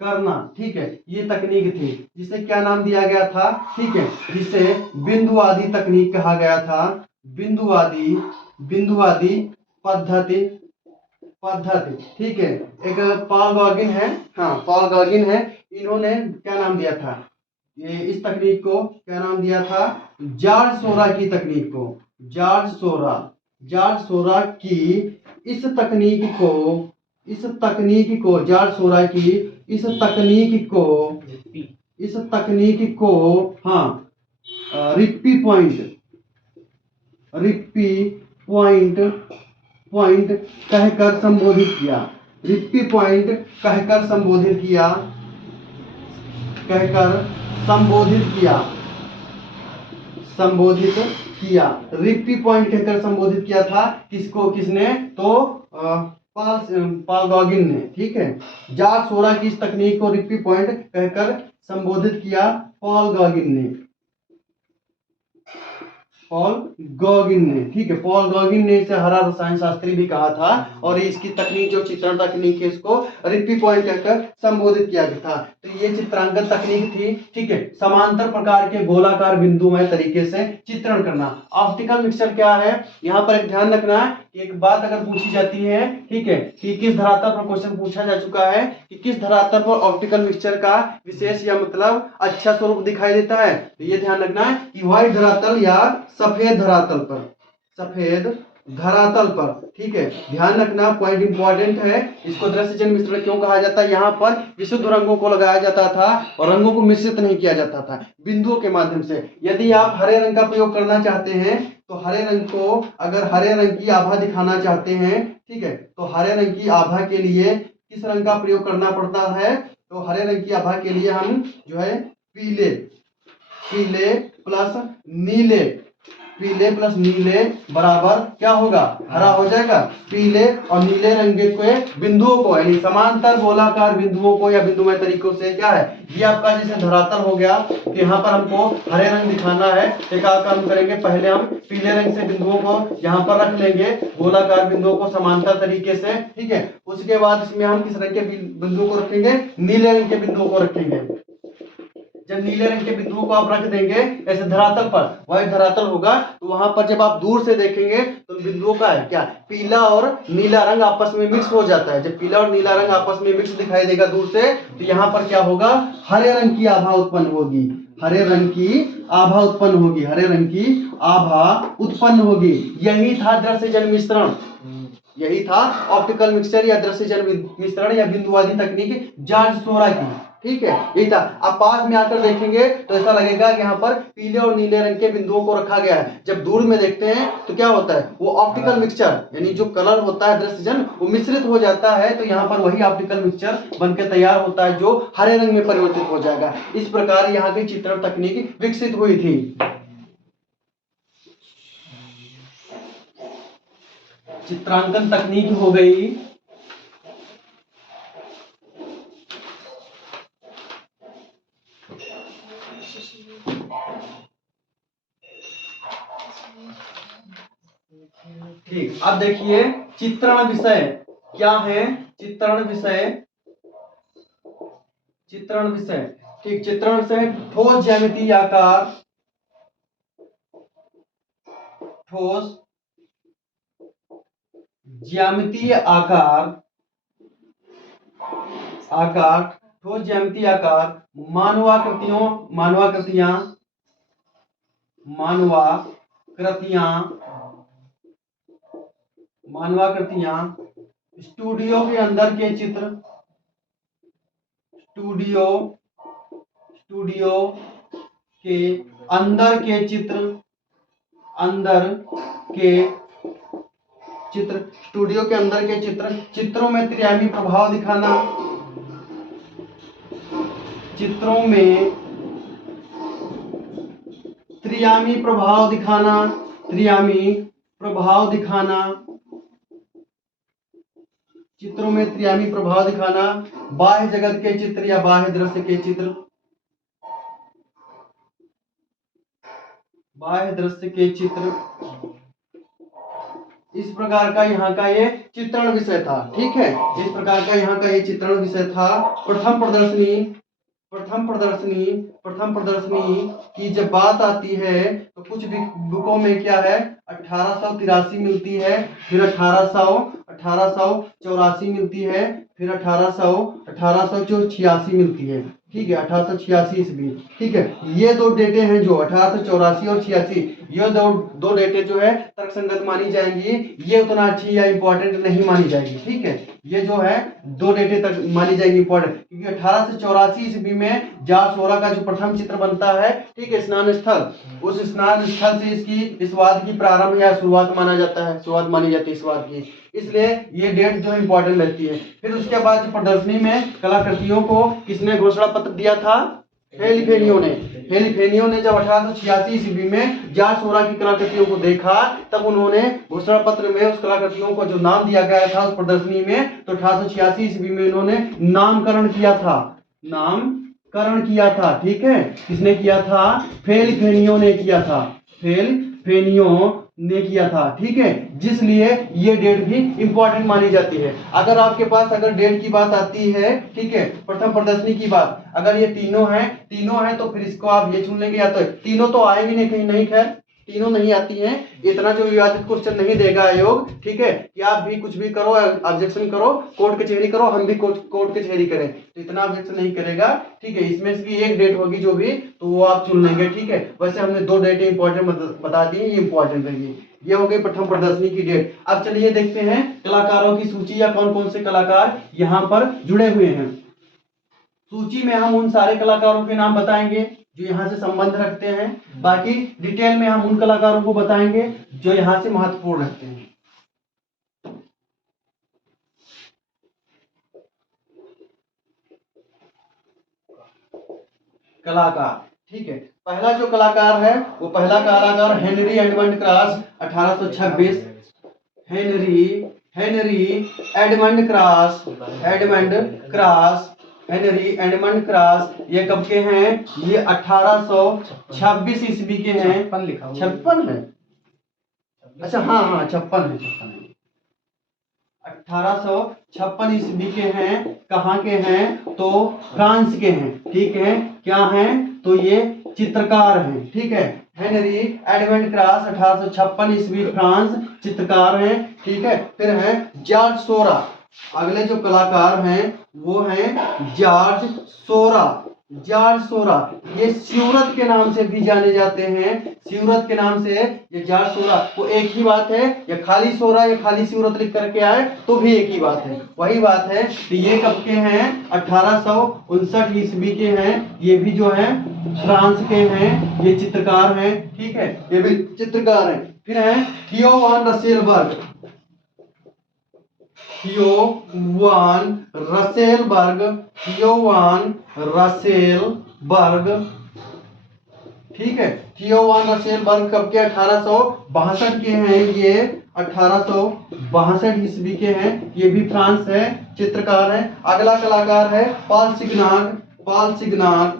करना, ठीक है। ये तकनीक थी जिसे क्या नाम दिया गया था? ठीक है, जिसे बिंदुवादी तकनीक कहा गया था। बिंदुवादी पद्धति, ठीक है। एक पॉल गॉगिन है, इन्होंने क्या नाम दिया था? ये इस तकनीक को क्या नाम दिया था? जॉर्ज सोरा की तकनीक को। जॉर्ज सोरा की इस तकनीक को रिप्पी पॉइंट कहकर संबोधित किया था। किसने? तो पॉल गॉगिन ने, ठीक है। जॉर्ज सोरा की इस तकनीक को रिप्पी पॉइंट कहकर संबोधित किया पॉल गॉगिन ने, ठीक है। पॉल गॉगिन ने इसे हरा रसायन शास्त्री भी कहा था, और इसकी तकनीक जो चित्रण तकनीक है इसको रिप्पी पॉइंट कहकर संबोधित किया गया था। तो ये चित्रांकन तकनीक थी, ठीक है। समांतर प्रकार के गोलाकार बिंदुमय तरीके से चित्रण करना। ऑप्टिकल मिक्सचर क्या है? यहाँ पर एक ध्यान रखना है, एक बात अगर पूछी जाती है, ठीक है, कि किस धरातल पर, क्वेश्चन पूछा जा चुका है कि किस धरातल पर ऑप्टिकल मिक्सचर का विशेष या मतलब अच्छा स्वरूप दिखाई देता है, तो ये ध्यान रखना है कि व्हाइट धरातल या सफेद धरातल पर, ठीक है। ध्यान रखना, पॉइंट इंपॉर्टेंट है। इसको दृश्यजन्य मिश्रण क्यों कहा जाता है? यहाँ पर विशुद्ध रंगों को लगाया जाता था और रंगों को मिश्रित नहीं किया जाता था, बिंदुओं के माध्यम से। यदि आप हरे रंग का प्रयोग करना चाहते हैं तो हरे रंग को, अगर हरे रंग की आभा दिखाना चाहते हैं, ठीक है, तो हरे रंग की आभा के लिए किस रंग का प्रयोग करना पड़ता है? तो हरे रंग की आभा के लिए हम जो है पीले, पीले प्लस नीले, पीले प्लस नीले बराबर क्या होगा, हरा हो जाएगा। पीले और नीले रंग के बिंदुओं को यानी समांतर गोलाकार बिंदुओं को या बिंदुमय तरीकों से क्या है, ये आपका जैसे धरातल हो गया, तो यहाँ पर हमको हरे रंग दिखाना है। तो क्या काम करेंगे, पहले हम पीले रंग से बिंदुओं को यहाँ पर रख लेंगे, गोलाकार बिंदुओं को समांतर तरीके से, ठीक है। उसके बाद इसमें हम किस रंग के बिंदुओं को रखेंगे, नीले रंग के बिंदुओं को रखेंगे। जब नीले रंग के बिंदुओं को आप रख देंगे ऐसे धरातल पर, वह धरातल होगा, तो वहां पर जब आप दूर से देखेंगे तो बिंदुओं का है क्या, पीला और नीला रंग आपस में मिक्स हो जाता है। जब पीला और नीला रंग आपस में मिक्स दिखाई देगा दूर से, तो यहाँ पर क्या होगा, हरे रंग की आभा उत्पन्न होगी, हरे रंग की आभा उत्पन्न होगी, हरे रंग की आभा उत्पन्न होगी। यही था दृश्य जन मिश्रण, यही था ऑप्टिकल मिक्सचर या दृश्य जन मिश्रण या बिंदुवादी तकनीक जॉर्ज सोरा की, ठीक है, यही था। आप पास में आकर देखेंगे तो ऐसा लगेगा कि यहाँ पर पीले और नीले रंग के बिंदुओं को रखा गया है। जब दूर में देखते हैं तो क्या होता है, वो ऑप्टिकल मिक्सचर यानी जो कलर होता है दृश्यजन वो मिश्रित हो जाता है, तो यहाँ पर वही ऑप्टिकल मिक्सचर बनकर तैयार होता है जो हरे रंग में परिवर्तित हो जाएगा। इस प्रकार यहाँ की चित्रण तकनीक विकसित हुई थी। चित्रांकन तकनीक हो गई, ठीक। अब देखिए चित्रण विषय क्या है, चित्रण विषय, चित्रण विषय, ठीक। चित्रण विषय ठोस ज्यामितीय आकार, ठोस ज्यामितीय आकार, आकार ठोस ज्यामितीय आकार, मानवाकृतियों, मानवाकृतियां, मानवाकृतियां, मानवाकृतियां, स्टूडियो के अंदर के चित्र, स्टूडियो, स्टूडियो के अंदर के चित्र, अंदर के चित्र, स्टूडियो के अंदर के चित्र, चित्रों में त्रिआयामी प्रभाव दिखाना, चित्रों में त्रिआयामी प्रभाव दिखाना, त्रिआयामी प्रभाव दिखाना, चित्रों में त्रिआयामी प्रभाव दिखाना, बाह्य जगत के चित्र या बाह्य दृश्य के चित्र, बाह्य दृश्य के चित्र, इस प्रकार का यहाँ का ये चित्रण विषय था, ठीक है। इस प्रकार का यहाँ का ये चित्रण विषय था। प्रथम प्रदर्शनी, प्रथम प्रदर्शनी, प्रथम प्रदर्शनी की जब बात आती है तो कुछ बुकों में क्या है 1883 मिलती है, फिर 1884 मिलती है, फिर 1886 मिलती है, ठीक है, 1886 ईस्वी, ठीक है। ये दो डेटे हैं जो 1884 और 86, ये दो डेटे जो है तर्कसंगत मानी जाएंगी, ये उतना अच्छी या इंपॉर्टेंट नहीं मानी जाएगी, ठीक है। ये जो है दो डेटे तक मानी जाएगी इंपॉर्टेंट, क्योंकि 1884 ईस्वी में जॉर्ज सोरा का जो प्रथम चित्र बनता है, ठीक है, स्नान स्थल, उस स्नान स्थल से इसकी इस वाद की प्रारंभ या शुरुआत माना जाता है, शुरुआत मानी जाती है इस वाद की, इसलिए ये डेट जो इंपॉर्टेंट रहती है। फिर उसके बाद प्रदर्शनी में कलाकृतियों को किसने घोषणा पत्र दिया था, हेलीफेनियो ने। हेलीफेनियो ने जब 1886 ईस्वी में जॉर्ज सोरा की कलाकृतियों को देखा, तब उन्होंने घोषणा पत्र में उस कलाकृतियों को जो नाम दिया गया था उस प्रदर्शनी में, तो 1886 ईस्वी में इन्होंने नामकरण किया था, नामकरण किया था, ठीक है। किसने किया था, हेलीफेनियो ने किया था, हेलीफेनियो ने किया था, ठीक है। जिसलिए ये डेट भी इंपॉर्टेंट मानी जाती है। अगर आपके पास अगर डेट की बात आती है, ठीक है, प्रथम प्रदर्शनी की बात, अगर ये तीनों हैं तो फिर इसको आप ये चुन लेंगे, या तो तीनों तो आएंगे नहीं कहीं, नहीं, खैर तीनों नहीं आती हैं, इतना जो विवादित क्वेश्चन नहीं देगा आयोग, ठीक है, कि आप भी कुछ भी करो, ऑब्जेक्शन करो, कोर्ट कचहरी करो, हम भी कोर्ट कचहरी करें, तो इतना ऑब्जेक्शन नहीं करेगा, ठीक है। इसमें से एक डेट होगी जो भी, तो वो आप चुन लेंगे, ठीक है। वैसे हमने दो डेटें इंपॉर्टेंट बता दी, ये इंपॉर्टेंट रहेगी। ये हो गई प्रथम प्रदर्शनी की डेट। अब चलिए देखते हैं कलाकारों की सूची या कौन कौन से कलाकार यहाँ पर जुड़े हुए हैं। सूची में हम उन सारे कलाकारों के नाम बताएंगे जो यहाँ से संबंध रखते हैं, बाकी डिटेल में हम उन कलाकारों को बताएंगे जो यहाँ से महत्वपूर्ण रखते हैं। कलाकार। ठीक है, पहला जो कलाकार है वो पहला कलाकार Henry Edmund cross 1826। Henry Henry Edmund cross Henry Edmund cross ये कब के हैं? ये 1826 ईस्वी के हैं। 56 है, अच्छा हाँ हाँ 56 है। 1856 ईस्वी के हैं। कहाँ के हैं? तो फ्रांस के हैं। ठीक है, क्या हैं? तो ये चित्रकार हैं। ठीक है, हेनरी एडमंड क्रॉस 1856 ईस्वी, फ्रांस, चित्रकार हैं। ठीक है, फिर है जॉर्ज सोरा। अगले जो कलाकार हैं वो हैं जॉर्ज सोरा। जॉर्ज सोरा ये स्यूरत के नाम से भी जाने जाते हैं। स्यूरत के नाम से ये जॉर्ज सोरा, वो एक ही बात है, या खाली सोरा या खाली स्यूरत लिख करके आए तो भी एक ही बात है, वही बात है। तो ये कब के हैं? 1859 ईस्वी के हैं। ये भी जो है फ्रांस के हैं, ये चित्रकार हैं। ठीक है, ये भी चित्रकार हैं। फिर है थियो वान रसेलबर्ग। थियोवान रसेलबर्ग। थियोवान रसेलबर्ग। ठीक है, थियोवान रसेलबर्ग कब के? 1862 के हैं ये। 1862 ईस्वी के हैं। ये भी फ्रांस है, चित्रकार है। अगला कलाकार है पॉल सिग्नाक। पॉल सिग्नाक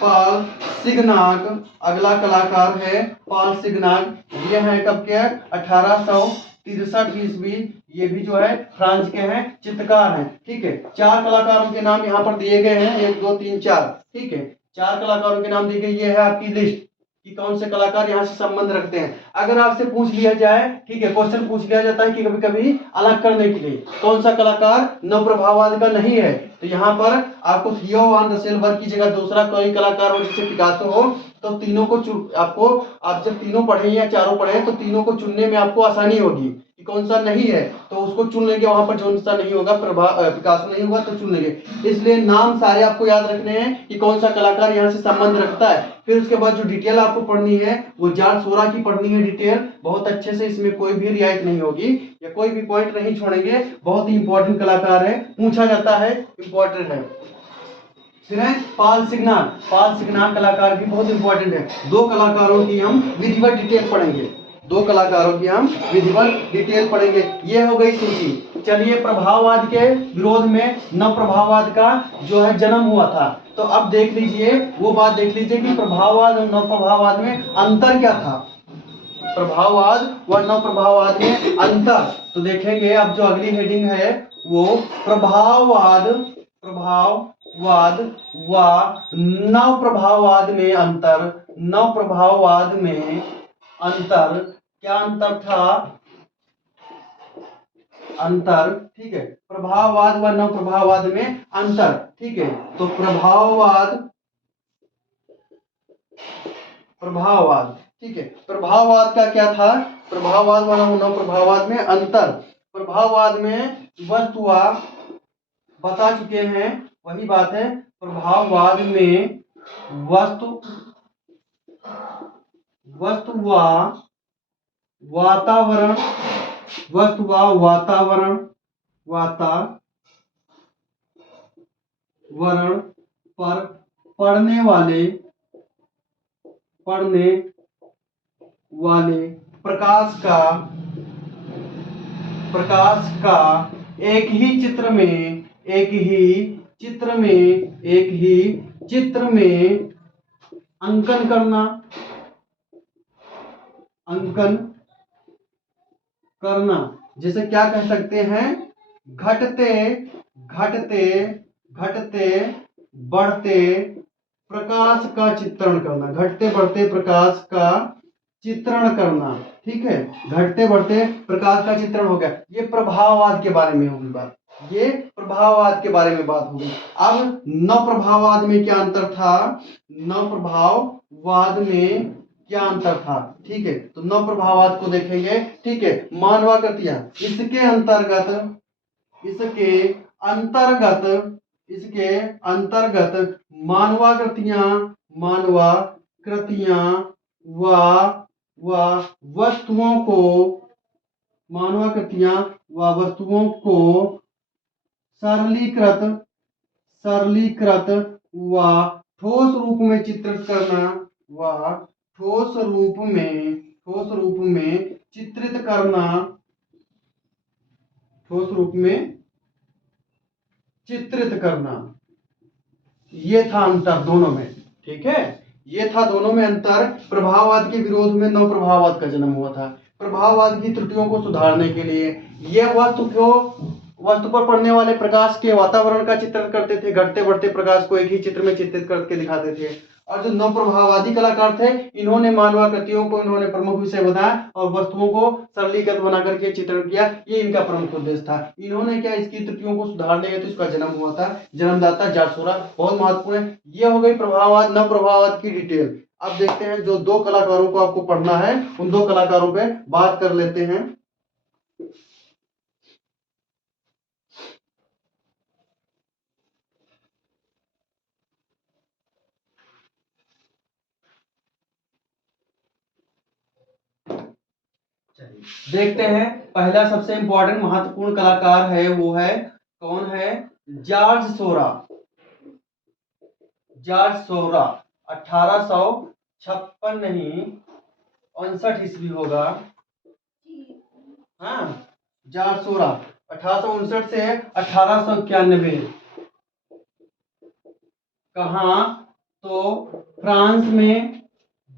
पॉल सिग्नाक अगला कलाकार है पॉल सिग्नाक। ये है कब के? 1863 ईस्वी। ये भी जो है फ्रांस के हैं, चित्रकार हैं। ठीक है, 4 कलाकारों के नाम यहाँ पर दिए गए हैं, 1 2 3 4। ठीक है, 4 कलाकारों के नाम दिए गए। ये है आपकी लिस्ट कि कौन से कलाकार यहाँ से संबंध रखते हैं। अगर आपसे पूछ लिया जाए, ठीक है, क्वेश्चन पूछ लिया जाता है कि कभी कभी अलग करने के लिए कौन सा कलाकार नवप्रभाववाद का नहीं है, तो यहाँ पर आपको थियो वान रसेलबर्ग की जगह दूसरा कोई कलाकार हो, जैसे पिकासो हो, तो तीनों को आपको, आप जब तीनों पढ़े या चारों पढ़े तो तीनों को चुनने में आपको आसानी होगी कि कौन सा नहीं है, तो उसको चुन लेंगे। वहां पर जो सा नहीं होगा, पिकासो नहीं होगा तो चुन लेंगे। इसलिए नाम सारे आपको याद रखने हैं कि कौन सा कलाकार यहाँ से संबंध रखता है। फिर उसके बाद जो डिटेल आपको पढ़नी है वो जॉर्ज सोरा की पढ़नी है डिटेल बहुत अच्छे से। इसमें कोई भी रियायत नहीं होगी या कोई भी पॉइंट नहीं छोड़ेंगे। बहुत ही इंपॉर्टेंट कलाकार है, पूछा जाता है, इंपॉर्टेंट है। फिर है पॉल सिग्नाक। पॉल सिग्नाक कलाकार भी बहुत इंपॉर्टेंट है। 2 कलाकारों की हम विधिवत डिटेल पढ़ेंगे। 2 कलाकारों की हम विधिवत डिटेल पढ़ेंगे। ये हो गई सूची। चलिए, प्रभाववाद के विरोध में नव प्रभाववाद का जो है जन्म हुआ था। तो अब देख लीजिए, वो बात देख लीजिए कि प्रभाववाद और नव प्रभाववाद में अंतर क्या था। प्रभाववाद व नव प्रभाववाद में अंतर तो देखेंगे। अब जो अगली हेडिंग है वो प्रभाववाद व नव प्रभाववाद में अंतर। नव प्रभाववाद में अंतर, क्या अंतर था? अंतर, ठीक है, प्रभाववाद व नव प्रभाववाद में अंतर। ठीक है, तो प्रभाववाद, ठीक है, प्रभाववाद का क्या था? प्रभाववाद व नव प्रभाववाद में अंतर। प्रभाववाद में वस्तुआ बता चुके हैं, वही बात है। प्रभाववाद में वस्तु व वातावरण पर पड़ने वाले प्रकाश का एक ही चित्र में अंकन करना। जैसे क्या कह सकते हैं? घटते बढ़ते प्रकाश का चित्रण करना। घटते बढ़ते प्रकाश का चित्रण करना। ठीक है, घटते बढ़ते प्रकाश का चित्रण हो गया। ये प्रभाववाद के बारे में होगी बात। ये प्रभाववाद के बारे में बात होगी। अब नव प्रभाववाद में क्या अंतर था? नव प्रभाववाद में क्या अंतर था? ठीक है, तो नव प्रभाववाद को देखेंगे। ठीक है, मानवाकृतियां, इसके अंतर्गत मानवाकृतियां व वस्तुओं को सरलीकृत व ठोस रूप में चित्रित करना व ठोस रूप में चित्रित करना, ठोस रूप में चित्रित करना, ये था अंतर दोनों में। ठीक है, ये था दोनों में अंतर। प्रभाववाद के विरोध में नव प्रभाववाद का जन्म हुआ था। प्रभाववाद की त्रुटियों को सुधारने के लिए ये वस्तु पर पड़ने वाले प्रकाश के वातावरण का चित्रण करते थे, घटते बढ़ते प्रकाश को एक ही चित्र में चित्रित करके दिखाते थे। और जो नव प्रभाववादी कलाकार थे, इन्होंने मानवाकृतियों को इन्होंने प्रमुख विषय बताया और वस्तुओं को सरलीकृत बना करके चित्रण किया। ये इनका प्रमुख उद्देश्य था। इन्होंने क्या इसकी त्रुटियों को सुधारने हेतु इसका जन्म हुआ था। जन्मदाता जार्ज सोरा बहुत महत्वपूर्ण है। ये हो गई प्रभाववाद, नव प्रभाववाद की डिटेल। अब देखते हैं जो दो कलाकारों को आपको पढ़ना है, उन दो कलाकारों पे बात कर लेते हैं। देखते हैं, पहला सबसे इंपॉर्टेंट महत्वपूर्ण कलाकार है, वो है कौन है? जार्ज सोरा। जार्ज सोरा 1856 नहीं 59 ईस्वी होगा। हाँ, जार्ज सोरा 1859 से 1891। कहाँ? तो फ्रांस में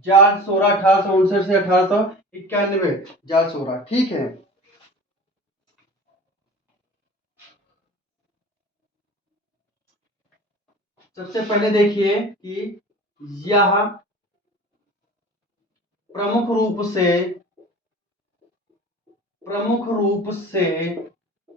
जार्ज सोरा 1859 से 1891। जार्ज सोरा, ठीक है। सबसे पहले देखिए कि यह प्रमुख रूप से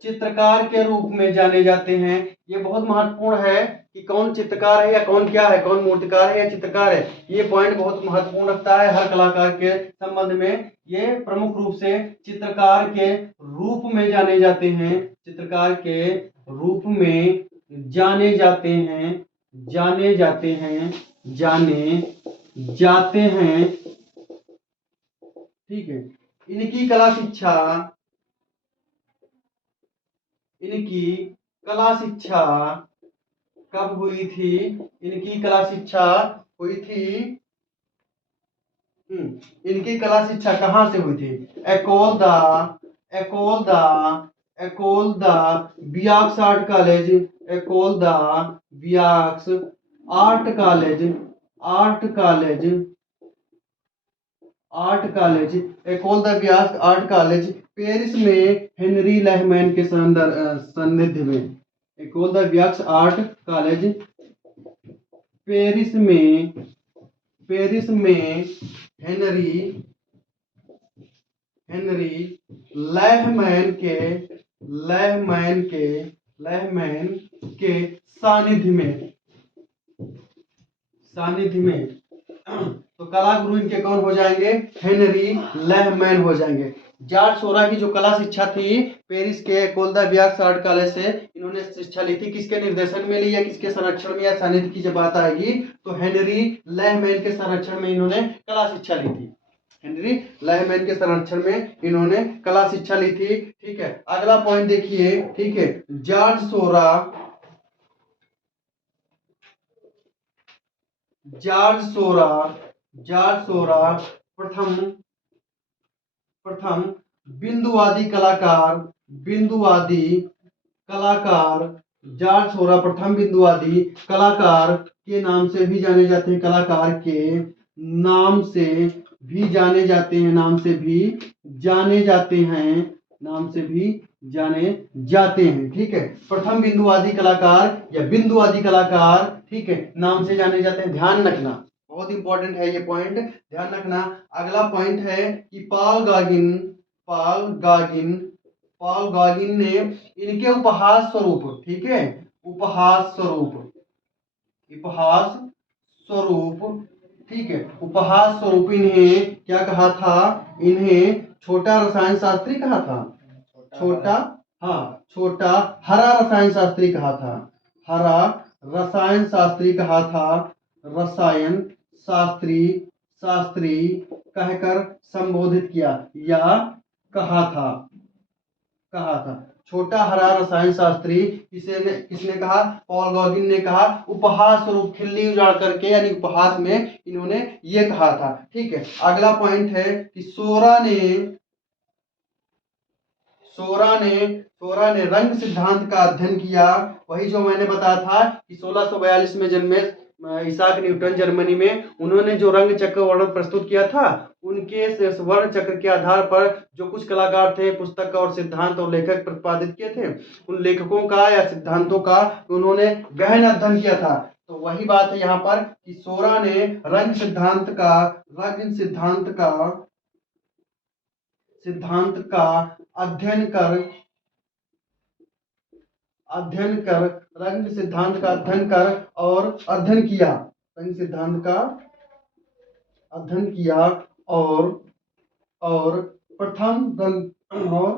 चित्रकार के रूप में जाने जाते हैं। ये बहुत महत्वपूर्ण है कि कौन चित्रकार है या कौन क्या है, कौन मूर्तिकार है या चित्रकार है। ये पॉइंट बहुत महत्वपूर्ण रखता है हर कलाकार के संबंध में। ये प्रमुख रूप से चित्रकार के रूप में जाने जाते हैं, चित्रकार के रूप में जाने जाते हैं, जाने जाते हैं, जाने जाते हैं। ठीक है, इनकी कला शिक्षा कब हुई थी? इनकी कला शिक्षा हुई थी, इनकी कला शिक्षा कहाँ से हुई थी? Ecole des Beaux art college, Ecole des Beaux Ecole des Beaux art college Paris में हेनरी लेहमैन के सानिध्य में। Ecole des Beaux art college Paris में हेनरी लेहमैन के सानिध्य में। तो कला गुरु इनके कौन हो जाएंगे? हेनरी लेहमैन हो जाएंगे। जार्ज सोरा की जो कला शिक्षा थी पेरिस के एकोल द बियाक्स आर्ट कॉलेज से इन्होंने शिक्षा ली थी। किसके निर्देशन में ली या किसके संरक्षण में या सानिध्य की जब बात आएगी तो हेनरी लेहमैन के संरक्षण में इन्होंने कला शिक्षा ली थी। हेनरी लेहमैन के संरक्षण में इन्होंने कला शिक्षा ली थी। ठीक है, अगला पॉइंट देखिए। ठीक है, जार्ज सोरा प्रथम बिंदुवादी कलाकार जार्ज सोरा प्रथम बिंदुवादी कलाकार के नाम से भी जाने जाते हैं, कलाकार के नाम से भी जाने जाते हैं, नाम से भी जाने जाते हैं। ठीक है, प्रथम बिंदुवादी कलाकार या बिंदुवादी कलाकार, ठीक है, नाम से जाने जाते हैं। ध्यान रखना, बहुत इंपॉर्टेंट है ये पॉइंट, ध्यान रखना। अगला पॉइंट है कि पॉल गॉगिन ने इनके उपहास स्वरूप, ठीक है, उपहास स्वरूप इन्हें क्या कहा था? इन्हें छोटा रसायन शास्त्री कहा था। छोटा हरा रसायन शास्त्री कहा था। रसायन शास्त्री कहकर संबोधित किया या कहा था। छोटा हरा रसायन शास्त्री किसने कहा? पॉल गॉगिन ने कहा। उपहास स्वरूप खिल्ली उजाड़ करके यानी उपहास में इन्होंने ये कहा था। ठीक है, अगला पॉइंट है कि सोरा ने रंग सिद्धांत का अध्ययन किया। वही जो मैंने बताया था कि 1642 में जन्मे इसाक न्यूटन जर्मनी में, उन्होंने जो रंग चक्र वर्णन प्रस्तुत किया था, उनके वर्ण चक्र के आधार पर जो कुछ कलाकार थे, पुस्तक और सिद्धांत और लेखक प्रतिपादित किए थे, उन लेखकों का या सिद्धांतों का उन्होंने गहन अध्ययन किया था। तो वही बात है यहाँ पर कि सोरा ने रंग सिद्धांत का अध्ययन कर रंग सिद्धांत का अध्ययन कर और अध्ययन किया रंग सिद्धांत का अध्ययन किया और प्रथम रंग और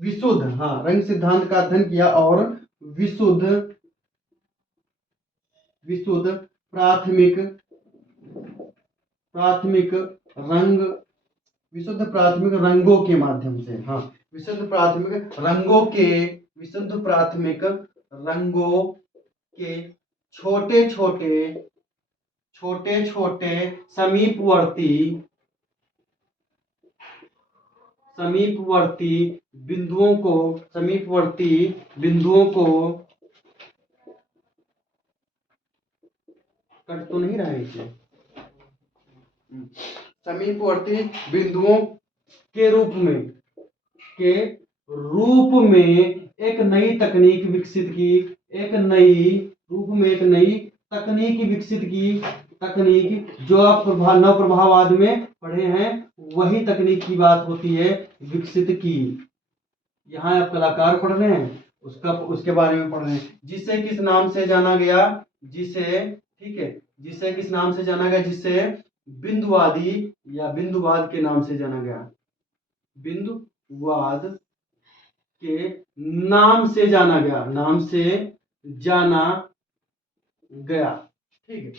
विशुद्ध रंग सिद्धांत का अध्ययन किया और विशुद्ध प्राथमिक रंगों के माध्यम से विशुद्ध प्राथमिक रंगों के छोटे छोटे समीपवर्ती बिंदुओं को कट तो नहीं रहा है इसे, समीपवर्ती बिंदुओं के रूप में एक नई तकनीक विकसित की तकनीक जो आप नव प्रभाववाद में पढ़े हैं, वही तकनीक की बात होती है विकसित की। यहाँ आप कलाकार पढ़ रहे हैं, उसके बारे में पढ़ रहे हैं। जिसे किस नाम से जाना गया? जिसे बिंदुवादी या बिंदुवाद के नाम से जाना गया। बिंदुवाद के नाम से जाना गया। ठीक है,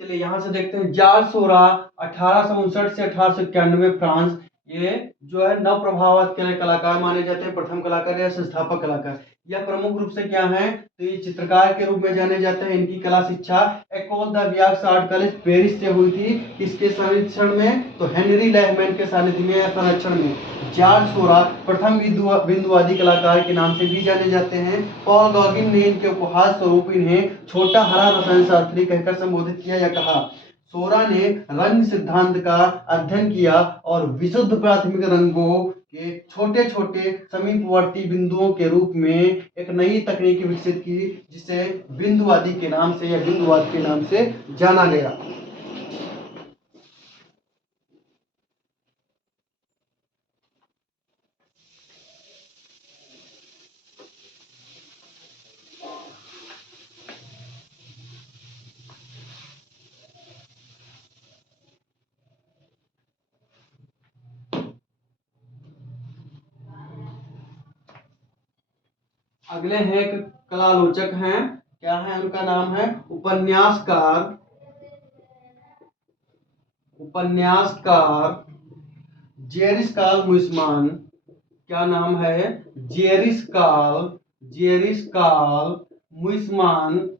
चलिए यहां से देखते हैं। जार्ज सोरा 1859 से 1891 फ्रांस, ये जो है नव प्रभाववाद के कलाकार माने जाते हैं, प्रथम कलाकार या संस्थापक कलाकार। यह प्रमुख रूप से क्या है? तो ये चित्रकार के रूप में जाने जाते हैं। इनकी कला शिक्षा एकोल द वियाक्स आर्ट कॉलेज पेरिस से हुई थी। किसके संरक्षण में? तो हेनरी लैहमैन के सानिध्य में या संरक्षण में। जॉर्ज सोरा प्रथम बिंदुवादी कलाकार के नाम से भी जाने जाते हैं। पॉल गॉगिन ने इनके उपहास स्वरूप इन्हें छोटा हरा रसायन शास्त्री कहकर संबोधित किया या कहा। सोरा ने रंग सिद्धांत का अध्ययन किया और विशुद्ध प्राथमिक रंगों के छोटे छोटे समीपवर्ती बिंदुओं के रूप में एक नई तकनीक विकसित की, जिसे बिंदुवादी के नाम से या बिंदुवाद के नाम से जाना गया। अगले हैं एक कलालोचक हैं, क्या है उनका नाम है? उपन्यासकार जेरिस्काल मुइसमान। क्या नाम है? जेरिस्काल मुइसमान।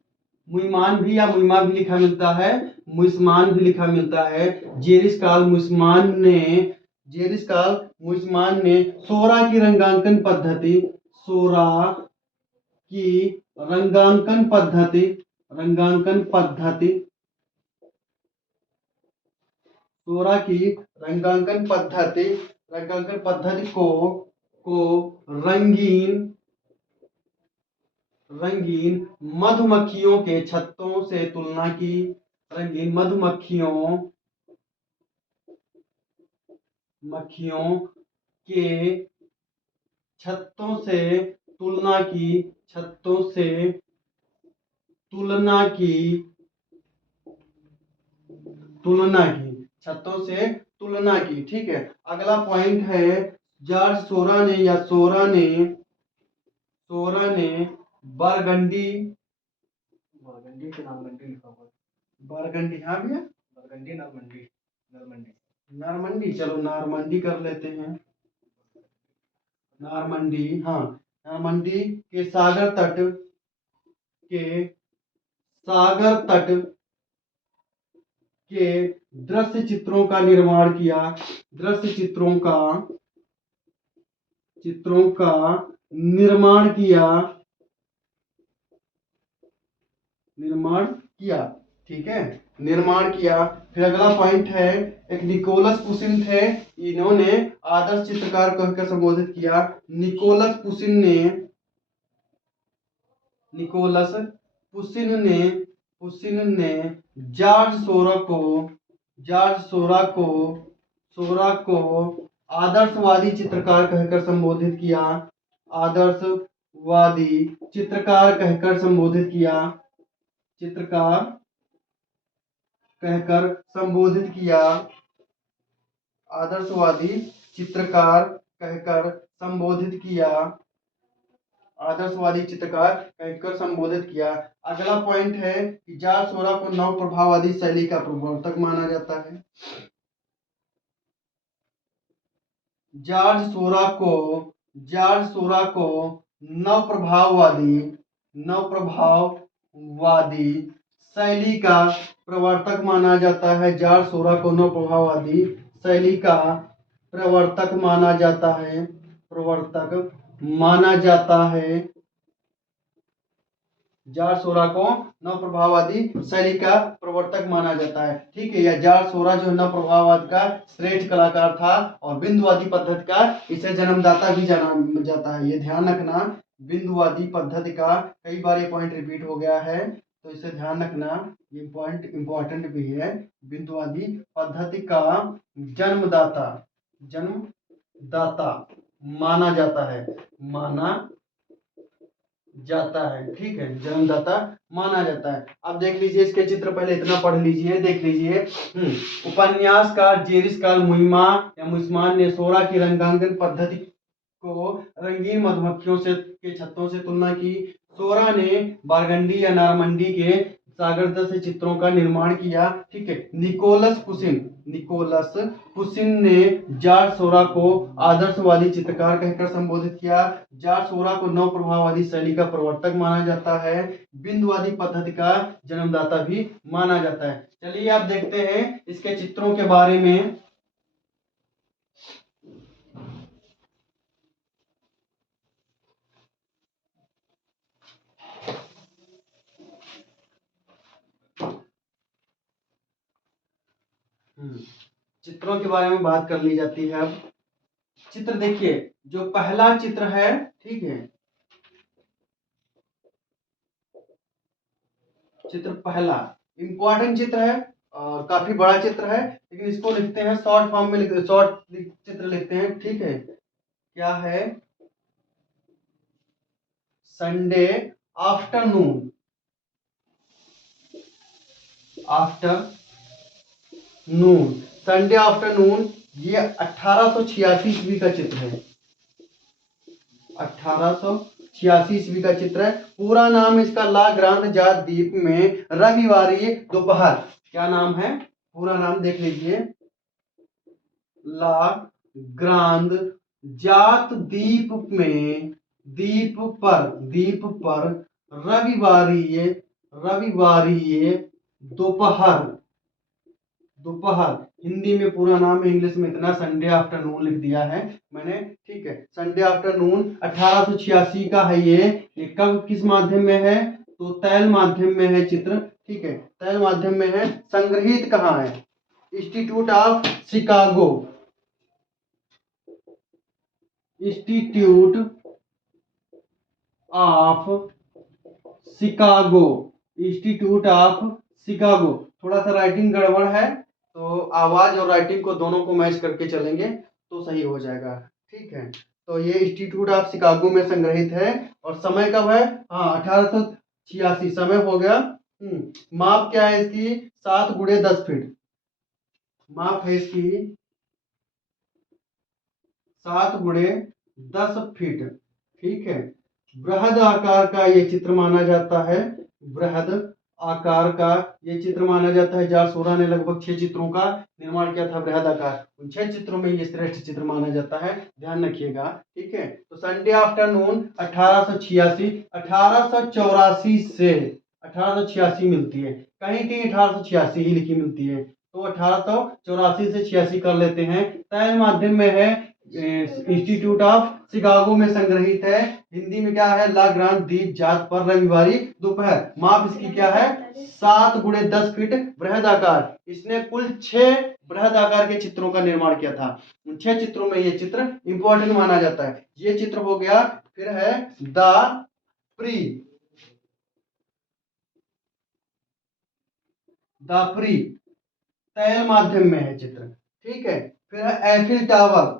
मुइमान भी या मुइमा भी लिखा मिलता है, मुइसमान भी लिखा मिलता है। जेरिस्काल मुइसमान ने सोरा की रंगांकन पद्धति को रंगीन मधुमक्खियों के छत्तों से तुलना की। रंगीन मक्खियों के छत्तों से तुलना की। ठीक है, अगला पॉइंट है जॉर्ज सोरा ने बरगंडी के नॉर्मंडी लिखा हुआ है। बरगंडी, हाँ भैया, बरगंडी नॉर्मंडी। चलो नॉर्मंडी कर लेते हैं। नॉर्मंडी, हाँ, नॉर्मंडी के सागर तट के दृश्य चित्रों का निर्माण किया, दृश्य चित्रों का निर्माण किया, ठीक है, निर्माण किया। फिर अगला पॉइंट है, एक निकोलस पुशिन थे, इन्होंने आदर्श चित्रकार कहकर संबोधित किया। निकोलस पुशिन ने जॉर्ज सोरा को आदर्शवादी चित्रकार कहकर संबोधित किया, आदर्शवादी चित्रकार कहकर संबोधित किया, आदर्शवादी चित्रकार कहकर संबोधित किया। अगला पॉइंट है कि जॉर्ज सोरा को नव प्रभाववादी शैली का प्रवर्तक माना जाता है। जॉर्ज सोरा को नव प्रभाववादी शैली का प्रवर्तक माना जाता है। जॉर्ज सोरा को नव प्रभाववादी शैली का प्रवर्तक माना जाता है। जॉर्ज सोरा को नव प्रभाववादी शैली का प्रवर्तक माना जाता है। ठीक है, यह जॉर्ज सोरा जो नव प्रभाववाद का श्रेष्ठ कलाकार था और बिंदुवादी पद्धति का इसे जन्मदाता भी जाना जाता है। ये ध्यान रखना, बिंदुवादी पद्धति का कई बार ये पॉइंट रिपीट हो गया है, तो इसे ध्यान रखना, ये पॉइंट इंपॉर्टेंट भी है। बिंदुवादी पद्धति का जन्मदाता माना जाता है, ठीक है, जन्मदाता माना जाता है। अब देख लीजिए इसके चित्र, पहले इतना पढ़ लीजिए, देख लीजिए। उपन्यासकार जेरिस्काल मुइस्मान ने सोरा की रंगांकन पद्धति को रंगीन मधुमक्खियों के छत्तों से तुलना की। सोरा ने बारगंडी या नॉर्मंडी के सागर से चित्रों का निर्माण किया। ठीक है, निकोलस पुशिन ने जॉर्ज सोरा को आदर्शवादी चित्रकार कहकर संबोधित किया। जॉर्ज सोरा को नव प्रभाववादी शैली का प्रवर्तक माना जाता है, बिंदुवादी पद्धति का जन्मदाता भी माना जाता है। चलिए आप देखते हैं इसके चित्रों के बारे में। चित्रों के बारे में बात कर ली जाती है। अब चित्र देखिए, जो पहला चित्र है, ठीक है, चित्र पहला इंपॉर्टेंट चित्र है और काफी बड़ा चित्र है, लेकिन इसको लिखते हैं शॉर्ट फॉर्म में, शॉर्ट चित्र लिखते हैं। ठीक है, क्या है? संडे आफ्टरनून, संडे आफ्टरनून, ये 1886 ईस्वी का चित्र है। 1886 ईस्वी का चित्र है। पूरा नाम इसका ला ग्रांड जात द्वीप में रविवारी दोपहर, क्या नाम है? पूरा नाम देख लीजिए, ला ग्रांड जात द्वीप में, द्वीप पर रविवारी दोपहर, हिंदी में पूरा नाम है, इंग्लिश में इतना संडे आफ्टरनून लिख दिया है मैंने। ठीक है, संडे आफ्टरनून 1886 का है ये कब किस माध्यम में है? तो तैल माध्यम में है चित्र। ठीक है, तैल माध्यम में है। संग्रहित कहाँ है? Institute of Chicago, institute of Chicago. थोड़ा सा राइटिंग गड़बड़ है, तो आवाज और राइटिंग को दोनों को मैच करके चलेंगे तो सही हो जाएगा। ठीक है, तो ये इंस्टीट्यूट ऑफ शिकागो में संग्रहित है। और समय कब है? हाँ, 1886 समय हो गया। माप क्या है इसकी? 7x10 फीट माप है इसकी, 7x10 फीट। ठीक है, बृहद आकार का ये चित्र माना जाता है, बृहद आकार का ये चित्र माना जाता है। जॉर्ज सोरा ने लगभग 6 चित्रों का निर्माण किया था बृहदाकार। उन 6 चित्रों में ये श्रेष्ठ चित्र माना जाता है, ध्यान रखिएगा। ठीक है, तो संडे आफ्टरनून 1886, 1884 से 1886 मिलती है, कहीं कहीं 1886 ही लिखी मिलती है, तो 1884 से 86 कर लेते हैं। तैल माध्यम में है, इंस्टीट्यूट ऑफ शिकागो में संग्रहित है। हिंदी में क्या है, ला ग्रांड दीप जात पर रविवारी दोपहर। माप इसकी क्या है, 7x10 फीट बृहदाकार। इसने कुल 6 बृहदाकार के चित्रों का निर्माण किया था। उन 6 चित्रों में ये चित्र इंपॉर्टेंट माना जाता है। ये चित्र हो गया। फिर है द प्री, द प्री तैल माध्यम में है चित्र। ठीक है, फिर है एफिल टावर।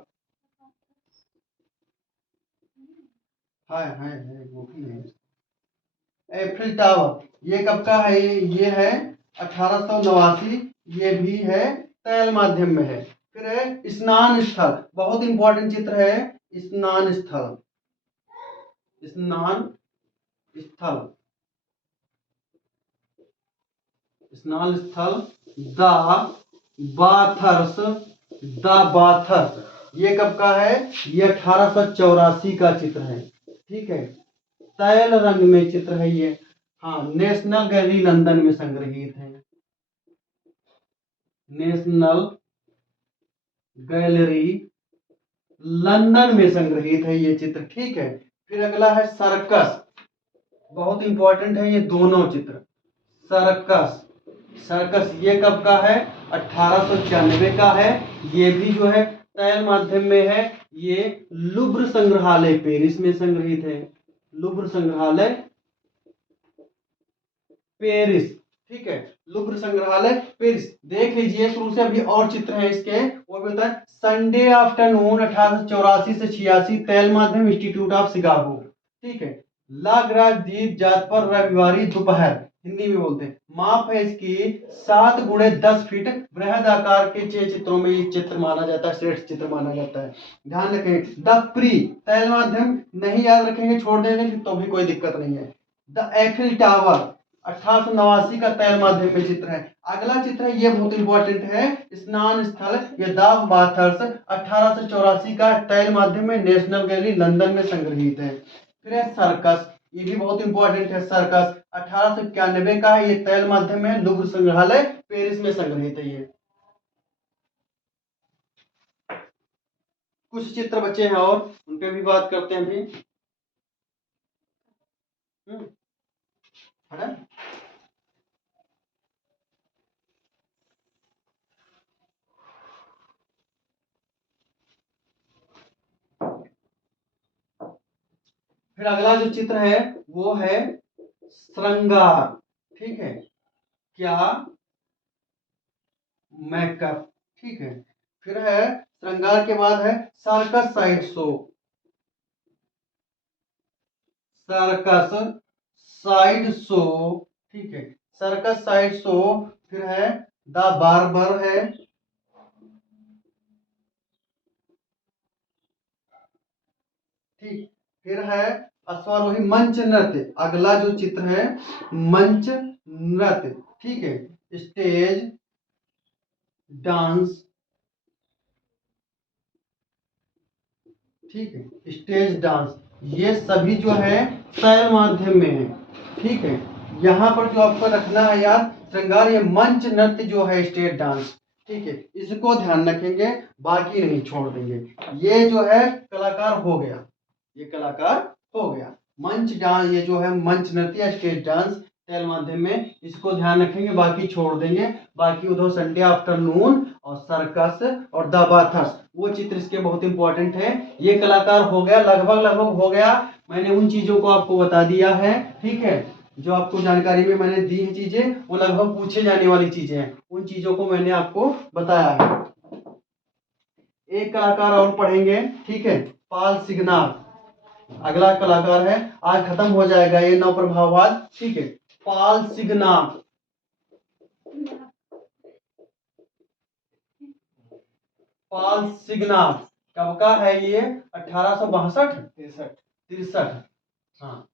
है वो भी है। एफिल टावर ये कब का है, ये है 1889। ये भी है, तैल माध्यम में है। फिर है स्नान स्थल, बहुत इंपॉर्टेंट चित्र है। स्नान स्थल, स्नान स्थल, स्नान स्थल द बाथर्स, द बाथर्स। ये कब का है, ये 1884 का चित्र है। ठीक है, तैल रंग में चित्र है ये। हाँ, नेशनल गैलरी लंदन में संग्रहित है। नेशनल गैलरी लंदन में संग्रहित है ये चित्र। ठीक है, फिर अगला है सर्कस, बहुत इंपॉर्टेंट है ये दोनों चित्र। सर्कस, सर्कस ये कब का है, 1896 का है। ये भी जो है तैल माध्यम में है। ये लुब्र संग्रहालय पेरिस में संग्रहित है। लुब्र संग्रहालय पेरिस। ठीक है, लुब्र संग्रहालय पेरिस। देख लीजिए शुरू से, अभी और चित्र है इसके, वो भी होता है संडे आफ्टरनून 1884 से 86 तैल माध्यम इंस्टीट्यूट ऑफ शिकागो। ठीक है, लाग्राज द्वीप जात पर रविवारी दोपहर, हिंदी में बोलते हैं। माप है इसकी 7x10 फीट बृहदाकार के 6 चित्रों में ये चित्र माना जाता है, श्रेष्ठ चित्र माना जाता है। ध्यान रखें, द प्री तैल माध्यम नहीं याद रखेंगे, छोड़ देंगे तो भी कोई दिक्कत नहीं है। द एफिल टावर 1889 का तैल माध्यम में चित्र है। अगला चित्र है, ये बहुत इंपॉर्टेंट है, स्नान स्थल ये द बाथर्स 1884 का तैल माध्यम में नेशनल गैलरी लंदन में संग्रहित है। फिर है सर्कस, ये भी बहुत इंपॉर्टेंट है। सर्कस 1891 का है, ये तैल माध्यम में लुब्र संग्रहालय पेरिस में संग्रहित है। ये कुछ चित्र बचे हैं और उन पे भी बात करते हैं अभी। है ना? फिर अगला जो चित्र है वो है श्रृंगार। ठीक है, क्या मेकअप। ठीक है, फिर है श्रृंगार के बाद है circus side show, circus side show. ठीक है, सर्कस साइड शो। फिर है द बार्बर है। ठीक, फिर है अश्वारोही मंच नृत्य। अगला जो चित्र है मंच नृत्य। ठीक है, स्टेज डांस। ठीक है, स्टेज डांस ये सभी जो है तैल माध्यम में है। ठीक है, यहाँ पर जो आपको रखना है याद, श्रृंगार ये मंच नृत्य जो है स्टेज डांस। ठीक है, इसको ध्यान रखेंगे, बाकी नहीं छोड़ देंगे। ये जो है कलाकार हो गया, ये कलाकार हो गया। मंच डांस ये जो है मंच नृत्य या स्टेज डांस तैल माध्यम में, इसको ध्यान रखेंगे, बाकी छोड़ देंगे। बाकी उधर संडे आफ्टरनून और सर्कस और द बाथर्स वो चित्र इसके बहुत इंपॉर्टेंट है। ये कलाकार हो गया, लगभग लगभग हो गया। मैंने उन चीजों को आपको बता दिया है। ठीक है, जो आपको जानकारी में मैंने दी है चीजें, वो लगभग पूछे जाने वाली चीजें हैं, उन चीजों को मैंने आपको बताया है। एक कलाकार और पढ़ेंगे। ठीक है, पाल सिग्नाल अगला कलाकार है। आज खत्म हो जाएगा ये नव प्रभाववाद। ठीक है, पाल सिग्नाल, पाल सिग्नाल कब का है ये, 1862 तिरसठ। हाँ,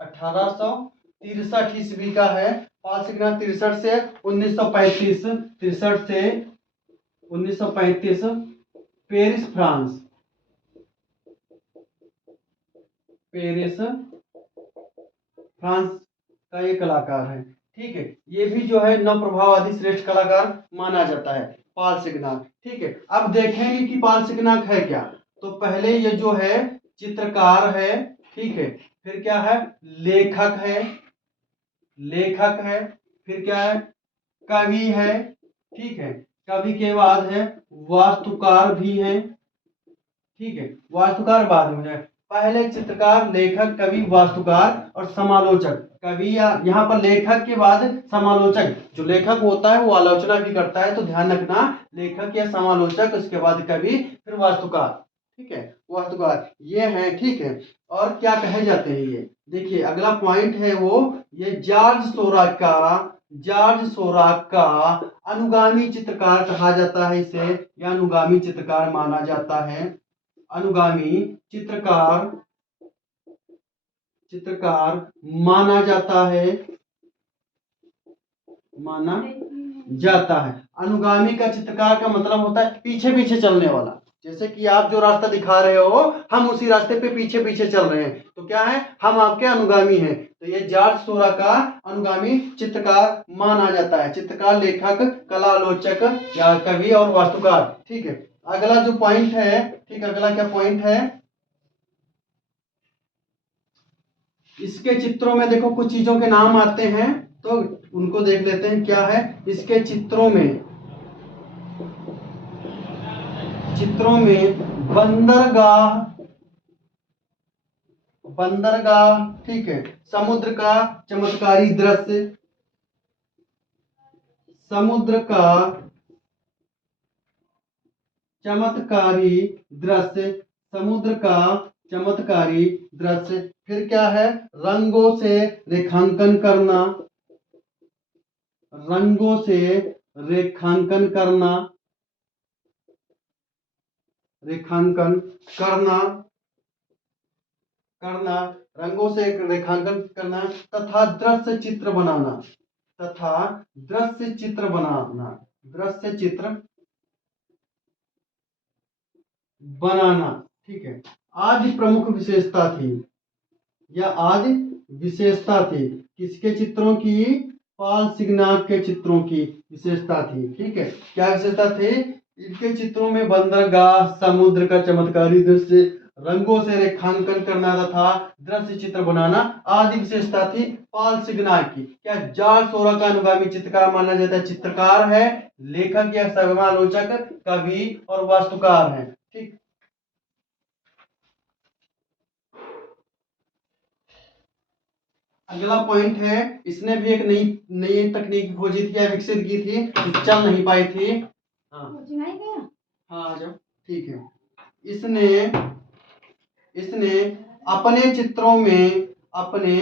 1863 ईस्वी का है। पाल सिग्नाक 63 से 1935, 63 से 1935, पेरिस फ्रांस, पेरिस फ्रांस का ये कलाकार है। ठीक है, ये भी जो है नव प्रभाववादी श्रेष्ठ कलाकार माना जाता है पाल सिग्नाक। ठीक है, अब देखेंगे कि पाल सिग्नाक है क्या। तो पहले ये जो है चित्रकार है, ठीक है, फिर क्या है, लेखक है, लेखक है, फिर क्या है, कवि है, ठीक है, कवि के बाद है वास्तुकार भी है। ठीक है, वास्तुकार बाद में हो जाए, पहले चित्रकार, लेखक, कवि, वास्तुकार और समालोचक। कवि या यहाँ पर लेखक के बाद समालोचक, जो लेखक होता है वो आलोचना भी करता है, तो ध्यान रखना, लेखक या समालोचक, उसके बाद कवि, फिर वास्तुकार। ठीक है, वास्तुकार ये है। ठीक है, और क्या कहे जाते हैं ये, देखिए अगला पॉइंट है वो, ये जॉर्ज सोराक का अनुगामी चित्रकार कहा जाता है इसे, या अनुगामी चित्रकार माना जाता है। अनुगामी चित्रकार, चित्रकार माना जाता है, माना जाता है। अनुगामी का चित्रकार का मतलब होता है पीछे पीछे चलने वाला। जैसे कि आप जो रास्ता दिखा रहे हो, हम उसी रास्ते पे पीछे पीछे चल रहे हैं, तो क्या है, हम आपके अनुगामी हैं। तो ये जॉर्ज सोरा का अनुगामी चित्रकार माना जाता है। चित्रकार, लेखक, कलालोचक या कवि और वास्तुकार। ठीक है, अगला जो पॉइंट है, ठीक, अगला क्या पॉइंट है, इसके चित्रों में देखो कुछ चीजों के नाम आते हैं, तो उनको देख लेते हैं क्या है। इसके चित्रों में, चित्रों में बंदरगाह, बंदरगाह, ठीक है, समुद्र का चमत्कारी दृश्य, समुद्र का चमत्कारी दृश्य, समुद्र का चमत्कारी दृश्य, फिर क्या है, रंगों से रेखांकन करना, रंगों से रेखांकन करना, रेखांकन करना, करना, रंगों से रेखांकन करना, तथा दृश्य चित्र बनाना, तथा दृश्य चित्र बनाना, दृश्य चित्र बनाना। ठीक है, आदि प्रमुख विशेषता थी, या आदि विशेषता थी किसके चित्रों की, पाल सिग्नाक के चित्रों की विशेषता थी। ठीक है, क्या विशेषता थी, इनके चित्रों में बंदरगाह, समुद्र का चमत्कारी दृश्य, रंगों से रेखांकन करना तथा दृश्य चित्र बनाना आदि विशेषता थी पाल सिग्नाक की। क्या जॉर्ज सोरा का अनुगामी चित्रकार माना जाता है, चित्रकार है, लेखक या समालोचक, कवि और वास्तुकार है। ठीक, अगला पॉइंट है, इसने भी एक नई नई तकनीक खोजी थी या विकसित की थी, जो चल नहीं पाई थी। हाँ हाँ, आ जाओ। ठीक है, इसने इसने अपने चित्रों में, अपने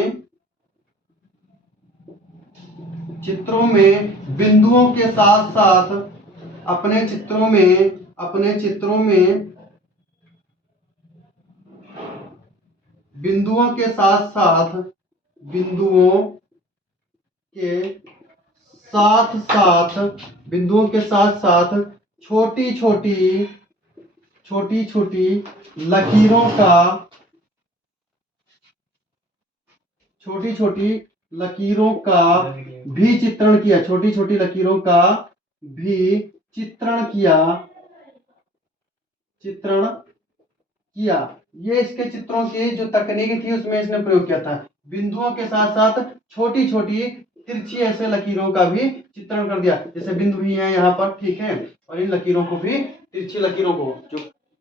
चित्रों में बिंदुओं के साथ साथ, अपने चित्रों में, अपने चित्रों में बिंदुओं के साथ साथ, बिंदुओं के साथ साथ, बिंदुओं के साथ साथ छोटी छोटी, छोटी छोटी लकीरों का, छोटी छोटी लकीरों का भी चित्रण किया, छोटी छोटी लकीरों का भी चित्रण किया, चित्रण किया। ये इसके चित्रों की जो तकनीक थी उसमें इसने प्रयोग किया था, बिंदुओं के साथ साथ छोटी छोटी तिरछी ऐसे लकीरों का भी चित्रण कर दिया, जैसे बिंदु भी है यहाँ पर। ठीक है, और इन लकीरों को भी, तिरछी लकीरों को, जो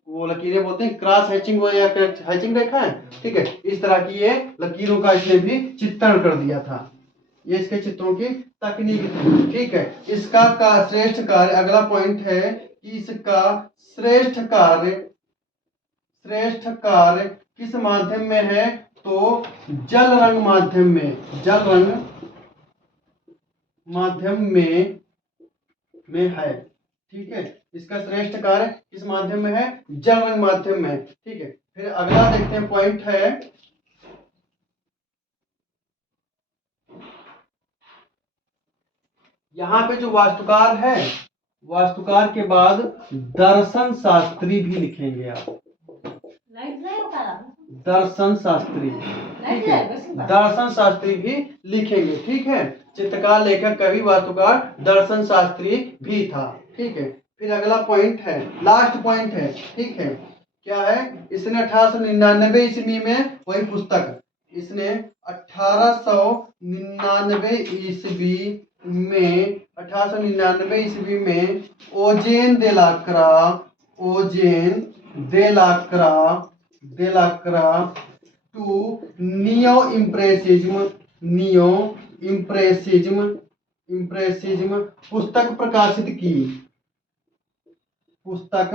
वो लकीरें बोलते हैं क्रॉस हैचिंग या हैचिंग रेखा है, ठीक है, इस तरह की ये लकीरों का इसने भी चित्रण कर दिया था। ये इसके चित्रों की तकनीक थी। ठीक है, इसका का श्रेष्ठ कार्य, अगला पॉइंट है कि इसका श्रेष्ठ कार्य, श्रेष्ठ कार्य किस माध्यम में है, तो जल रंग माध्यम में, जल रंग माध्यम में है। ठीक है, इसका श्रेष्ठ कार्य किस माध्यम में है, जल रंग माध्यम में। ठीक है, फिर अगला देखते हैं पॉइंट है, यहाँ पे जो वास्तुकार है, वास्तुकार के बाद दर्शन शास्त्री भी लिखेंगे आप, दर्शन शास्त्री, ठीक है, दर्शन शास्त्री भी लिखेंगे, ठीक है। चित्रकार, लेखक, कवि, वास्तुकार, दर्शन शास्त्री भी था, ठीक है। फिर अगला पॉइंट है, लास्ट पॉइंट है, ठीक है, क्या है, इसने 1899 ईस्वी में, वही पुस्तक, इसने 1899 ईस्वी में 1899 ईस्वी में Eugene Delacroix, Eugene Delacroix, Delacroix to neo impressionism, neo impressionism, impressionism पुस्तक प्रकाशित की, पुस्तक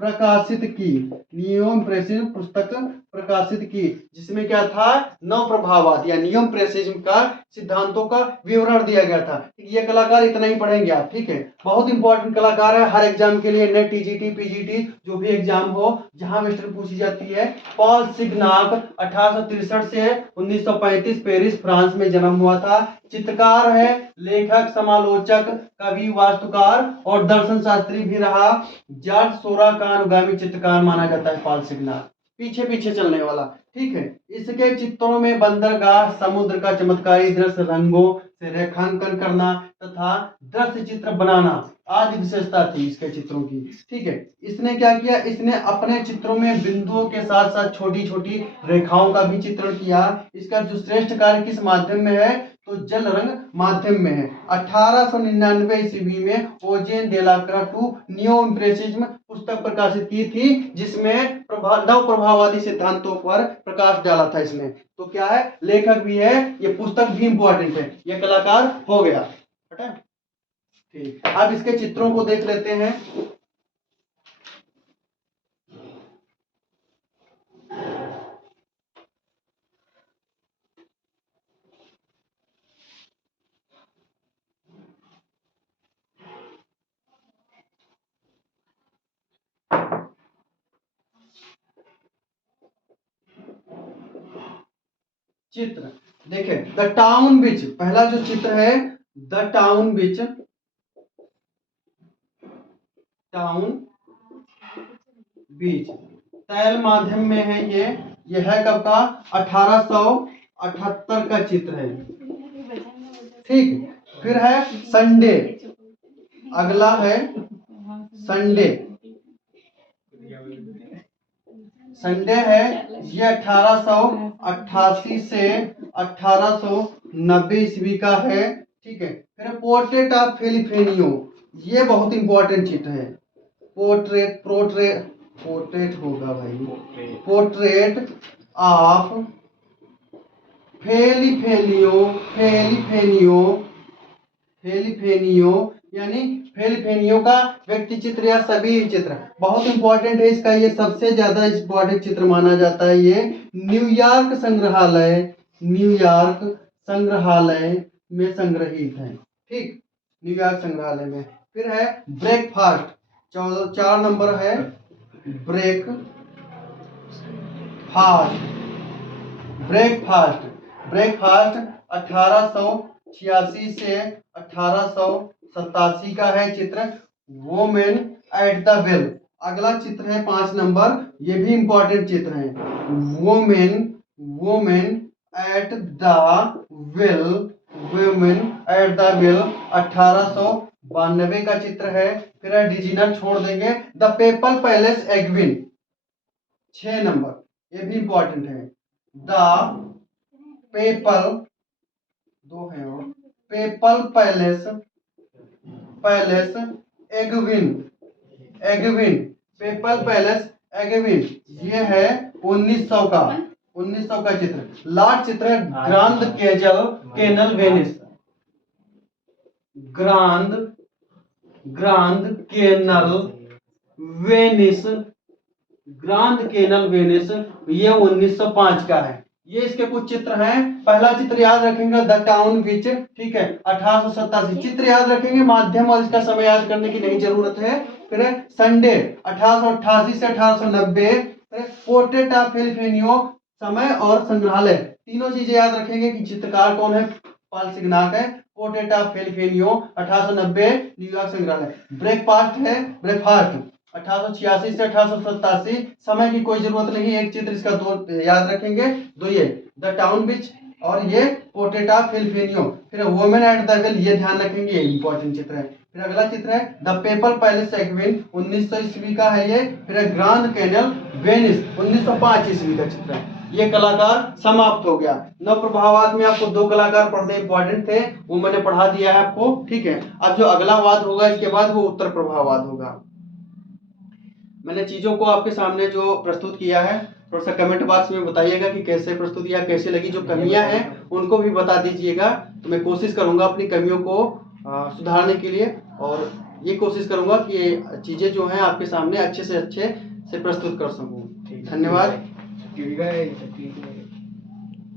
प्रकाशित की, नियो इम्प्रेसिज्म पुस्तक प्रकाशित की, जिसमें क्या था, नव प्रभाववाद या नियो इम्प्रेसिज्म का सिद्धांतों का विवरण दिया गया था। ये कलाकार इतना ही पढ़ेंगे आप, ठीक है। बहुत इंपॉर्टेंट कलाकार है हर एग्जाम के लिए, नेट, टीजीटी, पीजीटी, जो भी एग्जाम हो जहां वेस्टर्न पूछी जाती है। पॉल सिग्नाक 1863 से 1935 पेरिस फ्रांस में जन्म हुआ था। चित्रकार है, लेखक, समालोचक, कवि, वास्तुकार और दर्शन शास्त्री भी रहा। जॉर्ज सोरा का अनुगामी चित्रकार माना जाता है पॉल सिग्नाक, पीछे पीछे चलने वाला, ठीक है। इसके चित्रों में बंदरगाह, समुद्र का चमत्कारी दृश्य, रंगों से रेखांकन करना तथा दृश्य चित्र बनाना आदि विशेषता थी इसके चित्रों की, ठीक है। इसने क्या किया, इसने अपने चित्रों में बिंदुओं के साथ साथ छोटी छोटी रेखाओं का भी चित्रण किया। इसका जो श्रेष्ठ कार्य किस माध्यम में है, तो जल रंग माध्यम में है। 1899 ईस्वी में ओजेन देलाक्रा टू नियो इम्प्रेसिज्म पुस्तक प्रकाशित की थी, जिसमें नव प्रभाववादी सिद्धांतों पर प्रकाश डाला था इसने। तो क्या है, लेखक भी है, ये पुस्तक भी इंपॉर्टेंट है, ये कलाकार हो गया, ठीक। अब इसके चित्रों को देख लेते हैं। चित्र देखिए, द टाउन बीच, पहला जो चित्र है, द टाउन बीच, टाउन बीच तैल माध्यम में है ये है कब का, 1878 का चित्र है, ठीक। फिर है संडे, अगला है संडे, संडे है, ये 1888 से 1890 ईस्वी का है, ठीक है। फिर पोर्ट्रेट ऑफ फेलिफेनियो, ये बहुत इंपॉर्टेंट चित्र है। पोर्ट्रेट, पोर्ट्रेट, पोर्ट्रेट होगा भाई, पोर्ट्रेट ऑफ फेलिफेनियो, फेलिफेनियो, फेलिफेनियो यानी फेलिफेनियो का व्यक्ति चित्र या सभी चित्र बहुत इंपॉर्टेंट है। इसका ये सबसे ज्यादा इंपॉर्टेंट चित्र माना जाता है। ये न्यूयॉर्क संग्रहालय, न्यूयॉर्क संग्रहालय में संग्रहित है, ठीक, न्यूयॉर्क संग्रहालय में। फिर है ब्रेकफास्ट, 4 नंबर है ब्रेक फास्ट, ब्रेकफास्ट, ब्रेकफास्ट 1886 से 1887 का है चित्र। वोमेन एट द वेल, अगला चित्र है 5 नंबर, ये भी इंपॉर्टेंट चित्र है। Women, women at the well, women at the well 1892 का चित्र है। फिर है डिजीनर, छोड़ देंगे। The papal palace Avignon, 6 number, ये भी इंपॉर्टेंट है। द पेपल, 2 है और papal palace, palace Avignon, Avignon, papal palace Avignon, ये है 1900 का, 1900 का चित्र। लास्ट चित्र है ग्रांड केजल Canal Venice, Grand, Grand Canal Venice, Grand Canal Venice, ये 1905 का है। ये इसके कुछ चित्र हैं। पहला चित्र याद रखेंगे द टाउन बीच, ठीक है, 1887 चित्र याद रखेंगे, माध्यम और इसका समय याद करने की नहीं जरूरत है। फिर संडे 1888 से 1890, पोर्ट्रेट ऑफ फेलिफेनियो, समय और संग्रहालय, तीनों चीजें याद रखेंगे कि चित्रकार कौन है, पॉल सिग्नाक है। पोटेटा फिलिपिनियो 1890 न्यूयॉर्क संग्रहालय। ब्रेकफास्ट है ब्रेकफास्ट 1886 से 1887। समय की कोई जरूरत नहीं, एक चित्र इसका दो याद रखेंगे, दो ये द टाउन बीच और ये पोटेटा फिलिपिनियो। फिर वुमेन एट द वेल, ये ध्यान रखेंगे, ये इंपॉर्टेंट चित्र है। फिर अगला चित्र है द पेपल पैलेस एग्विन 1900 ईस्वी का है ये। फिर ग्रांड कैनल वेनिस 1905 ईस्वी का चित्र है। ये कलाकार समाप्त हो गया। नव प्रभाववाद में आपको दो कलाकार पढ़ने इंपॉर्टेंट थे, वो मैंने पढ़ा दिया है आपको, ठीक है। अब जो अगला वाद होगा इसके बाद वो उत्तर प्रभाववाद होगा। मैंने चीजों को आपके सामने जो प्रस्तुत किया है, थोड़ा सा कमेंट बॉक्स में बताइएगा कि कैसे प्रस्तुत किया, कैसे लगी। जो कमियां हैं उनको भी बता दीजिएगा, तो मैं कोशिश करूंगा अपनी कमियों को सुधारने के लिए, और ये कोशिश करूंगा कि ये चीजें जो हैं आपके सामने अच्छे से प्रस्तुत कर सकूं। धन्यवाद।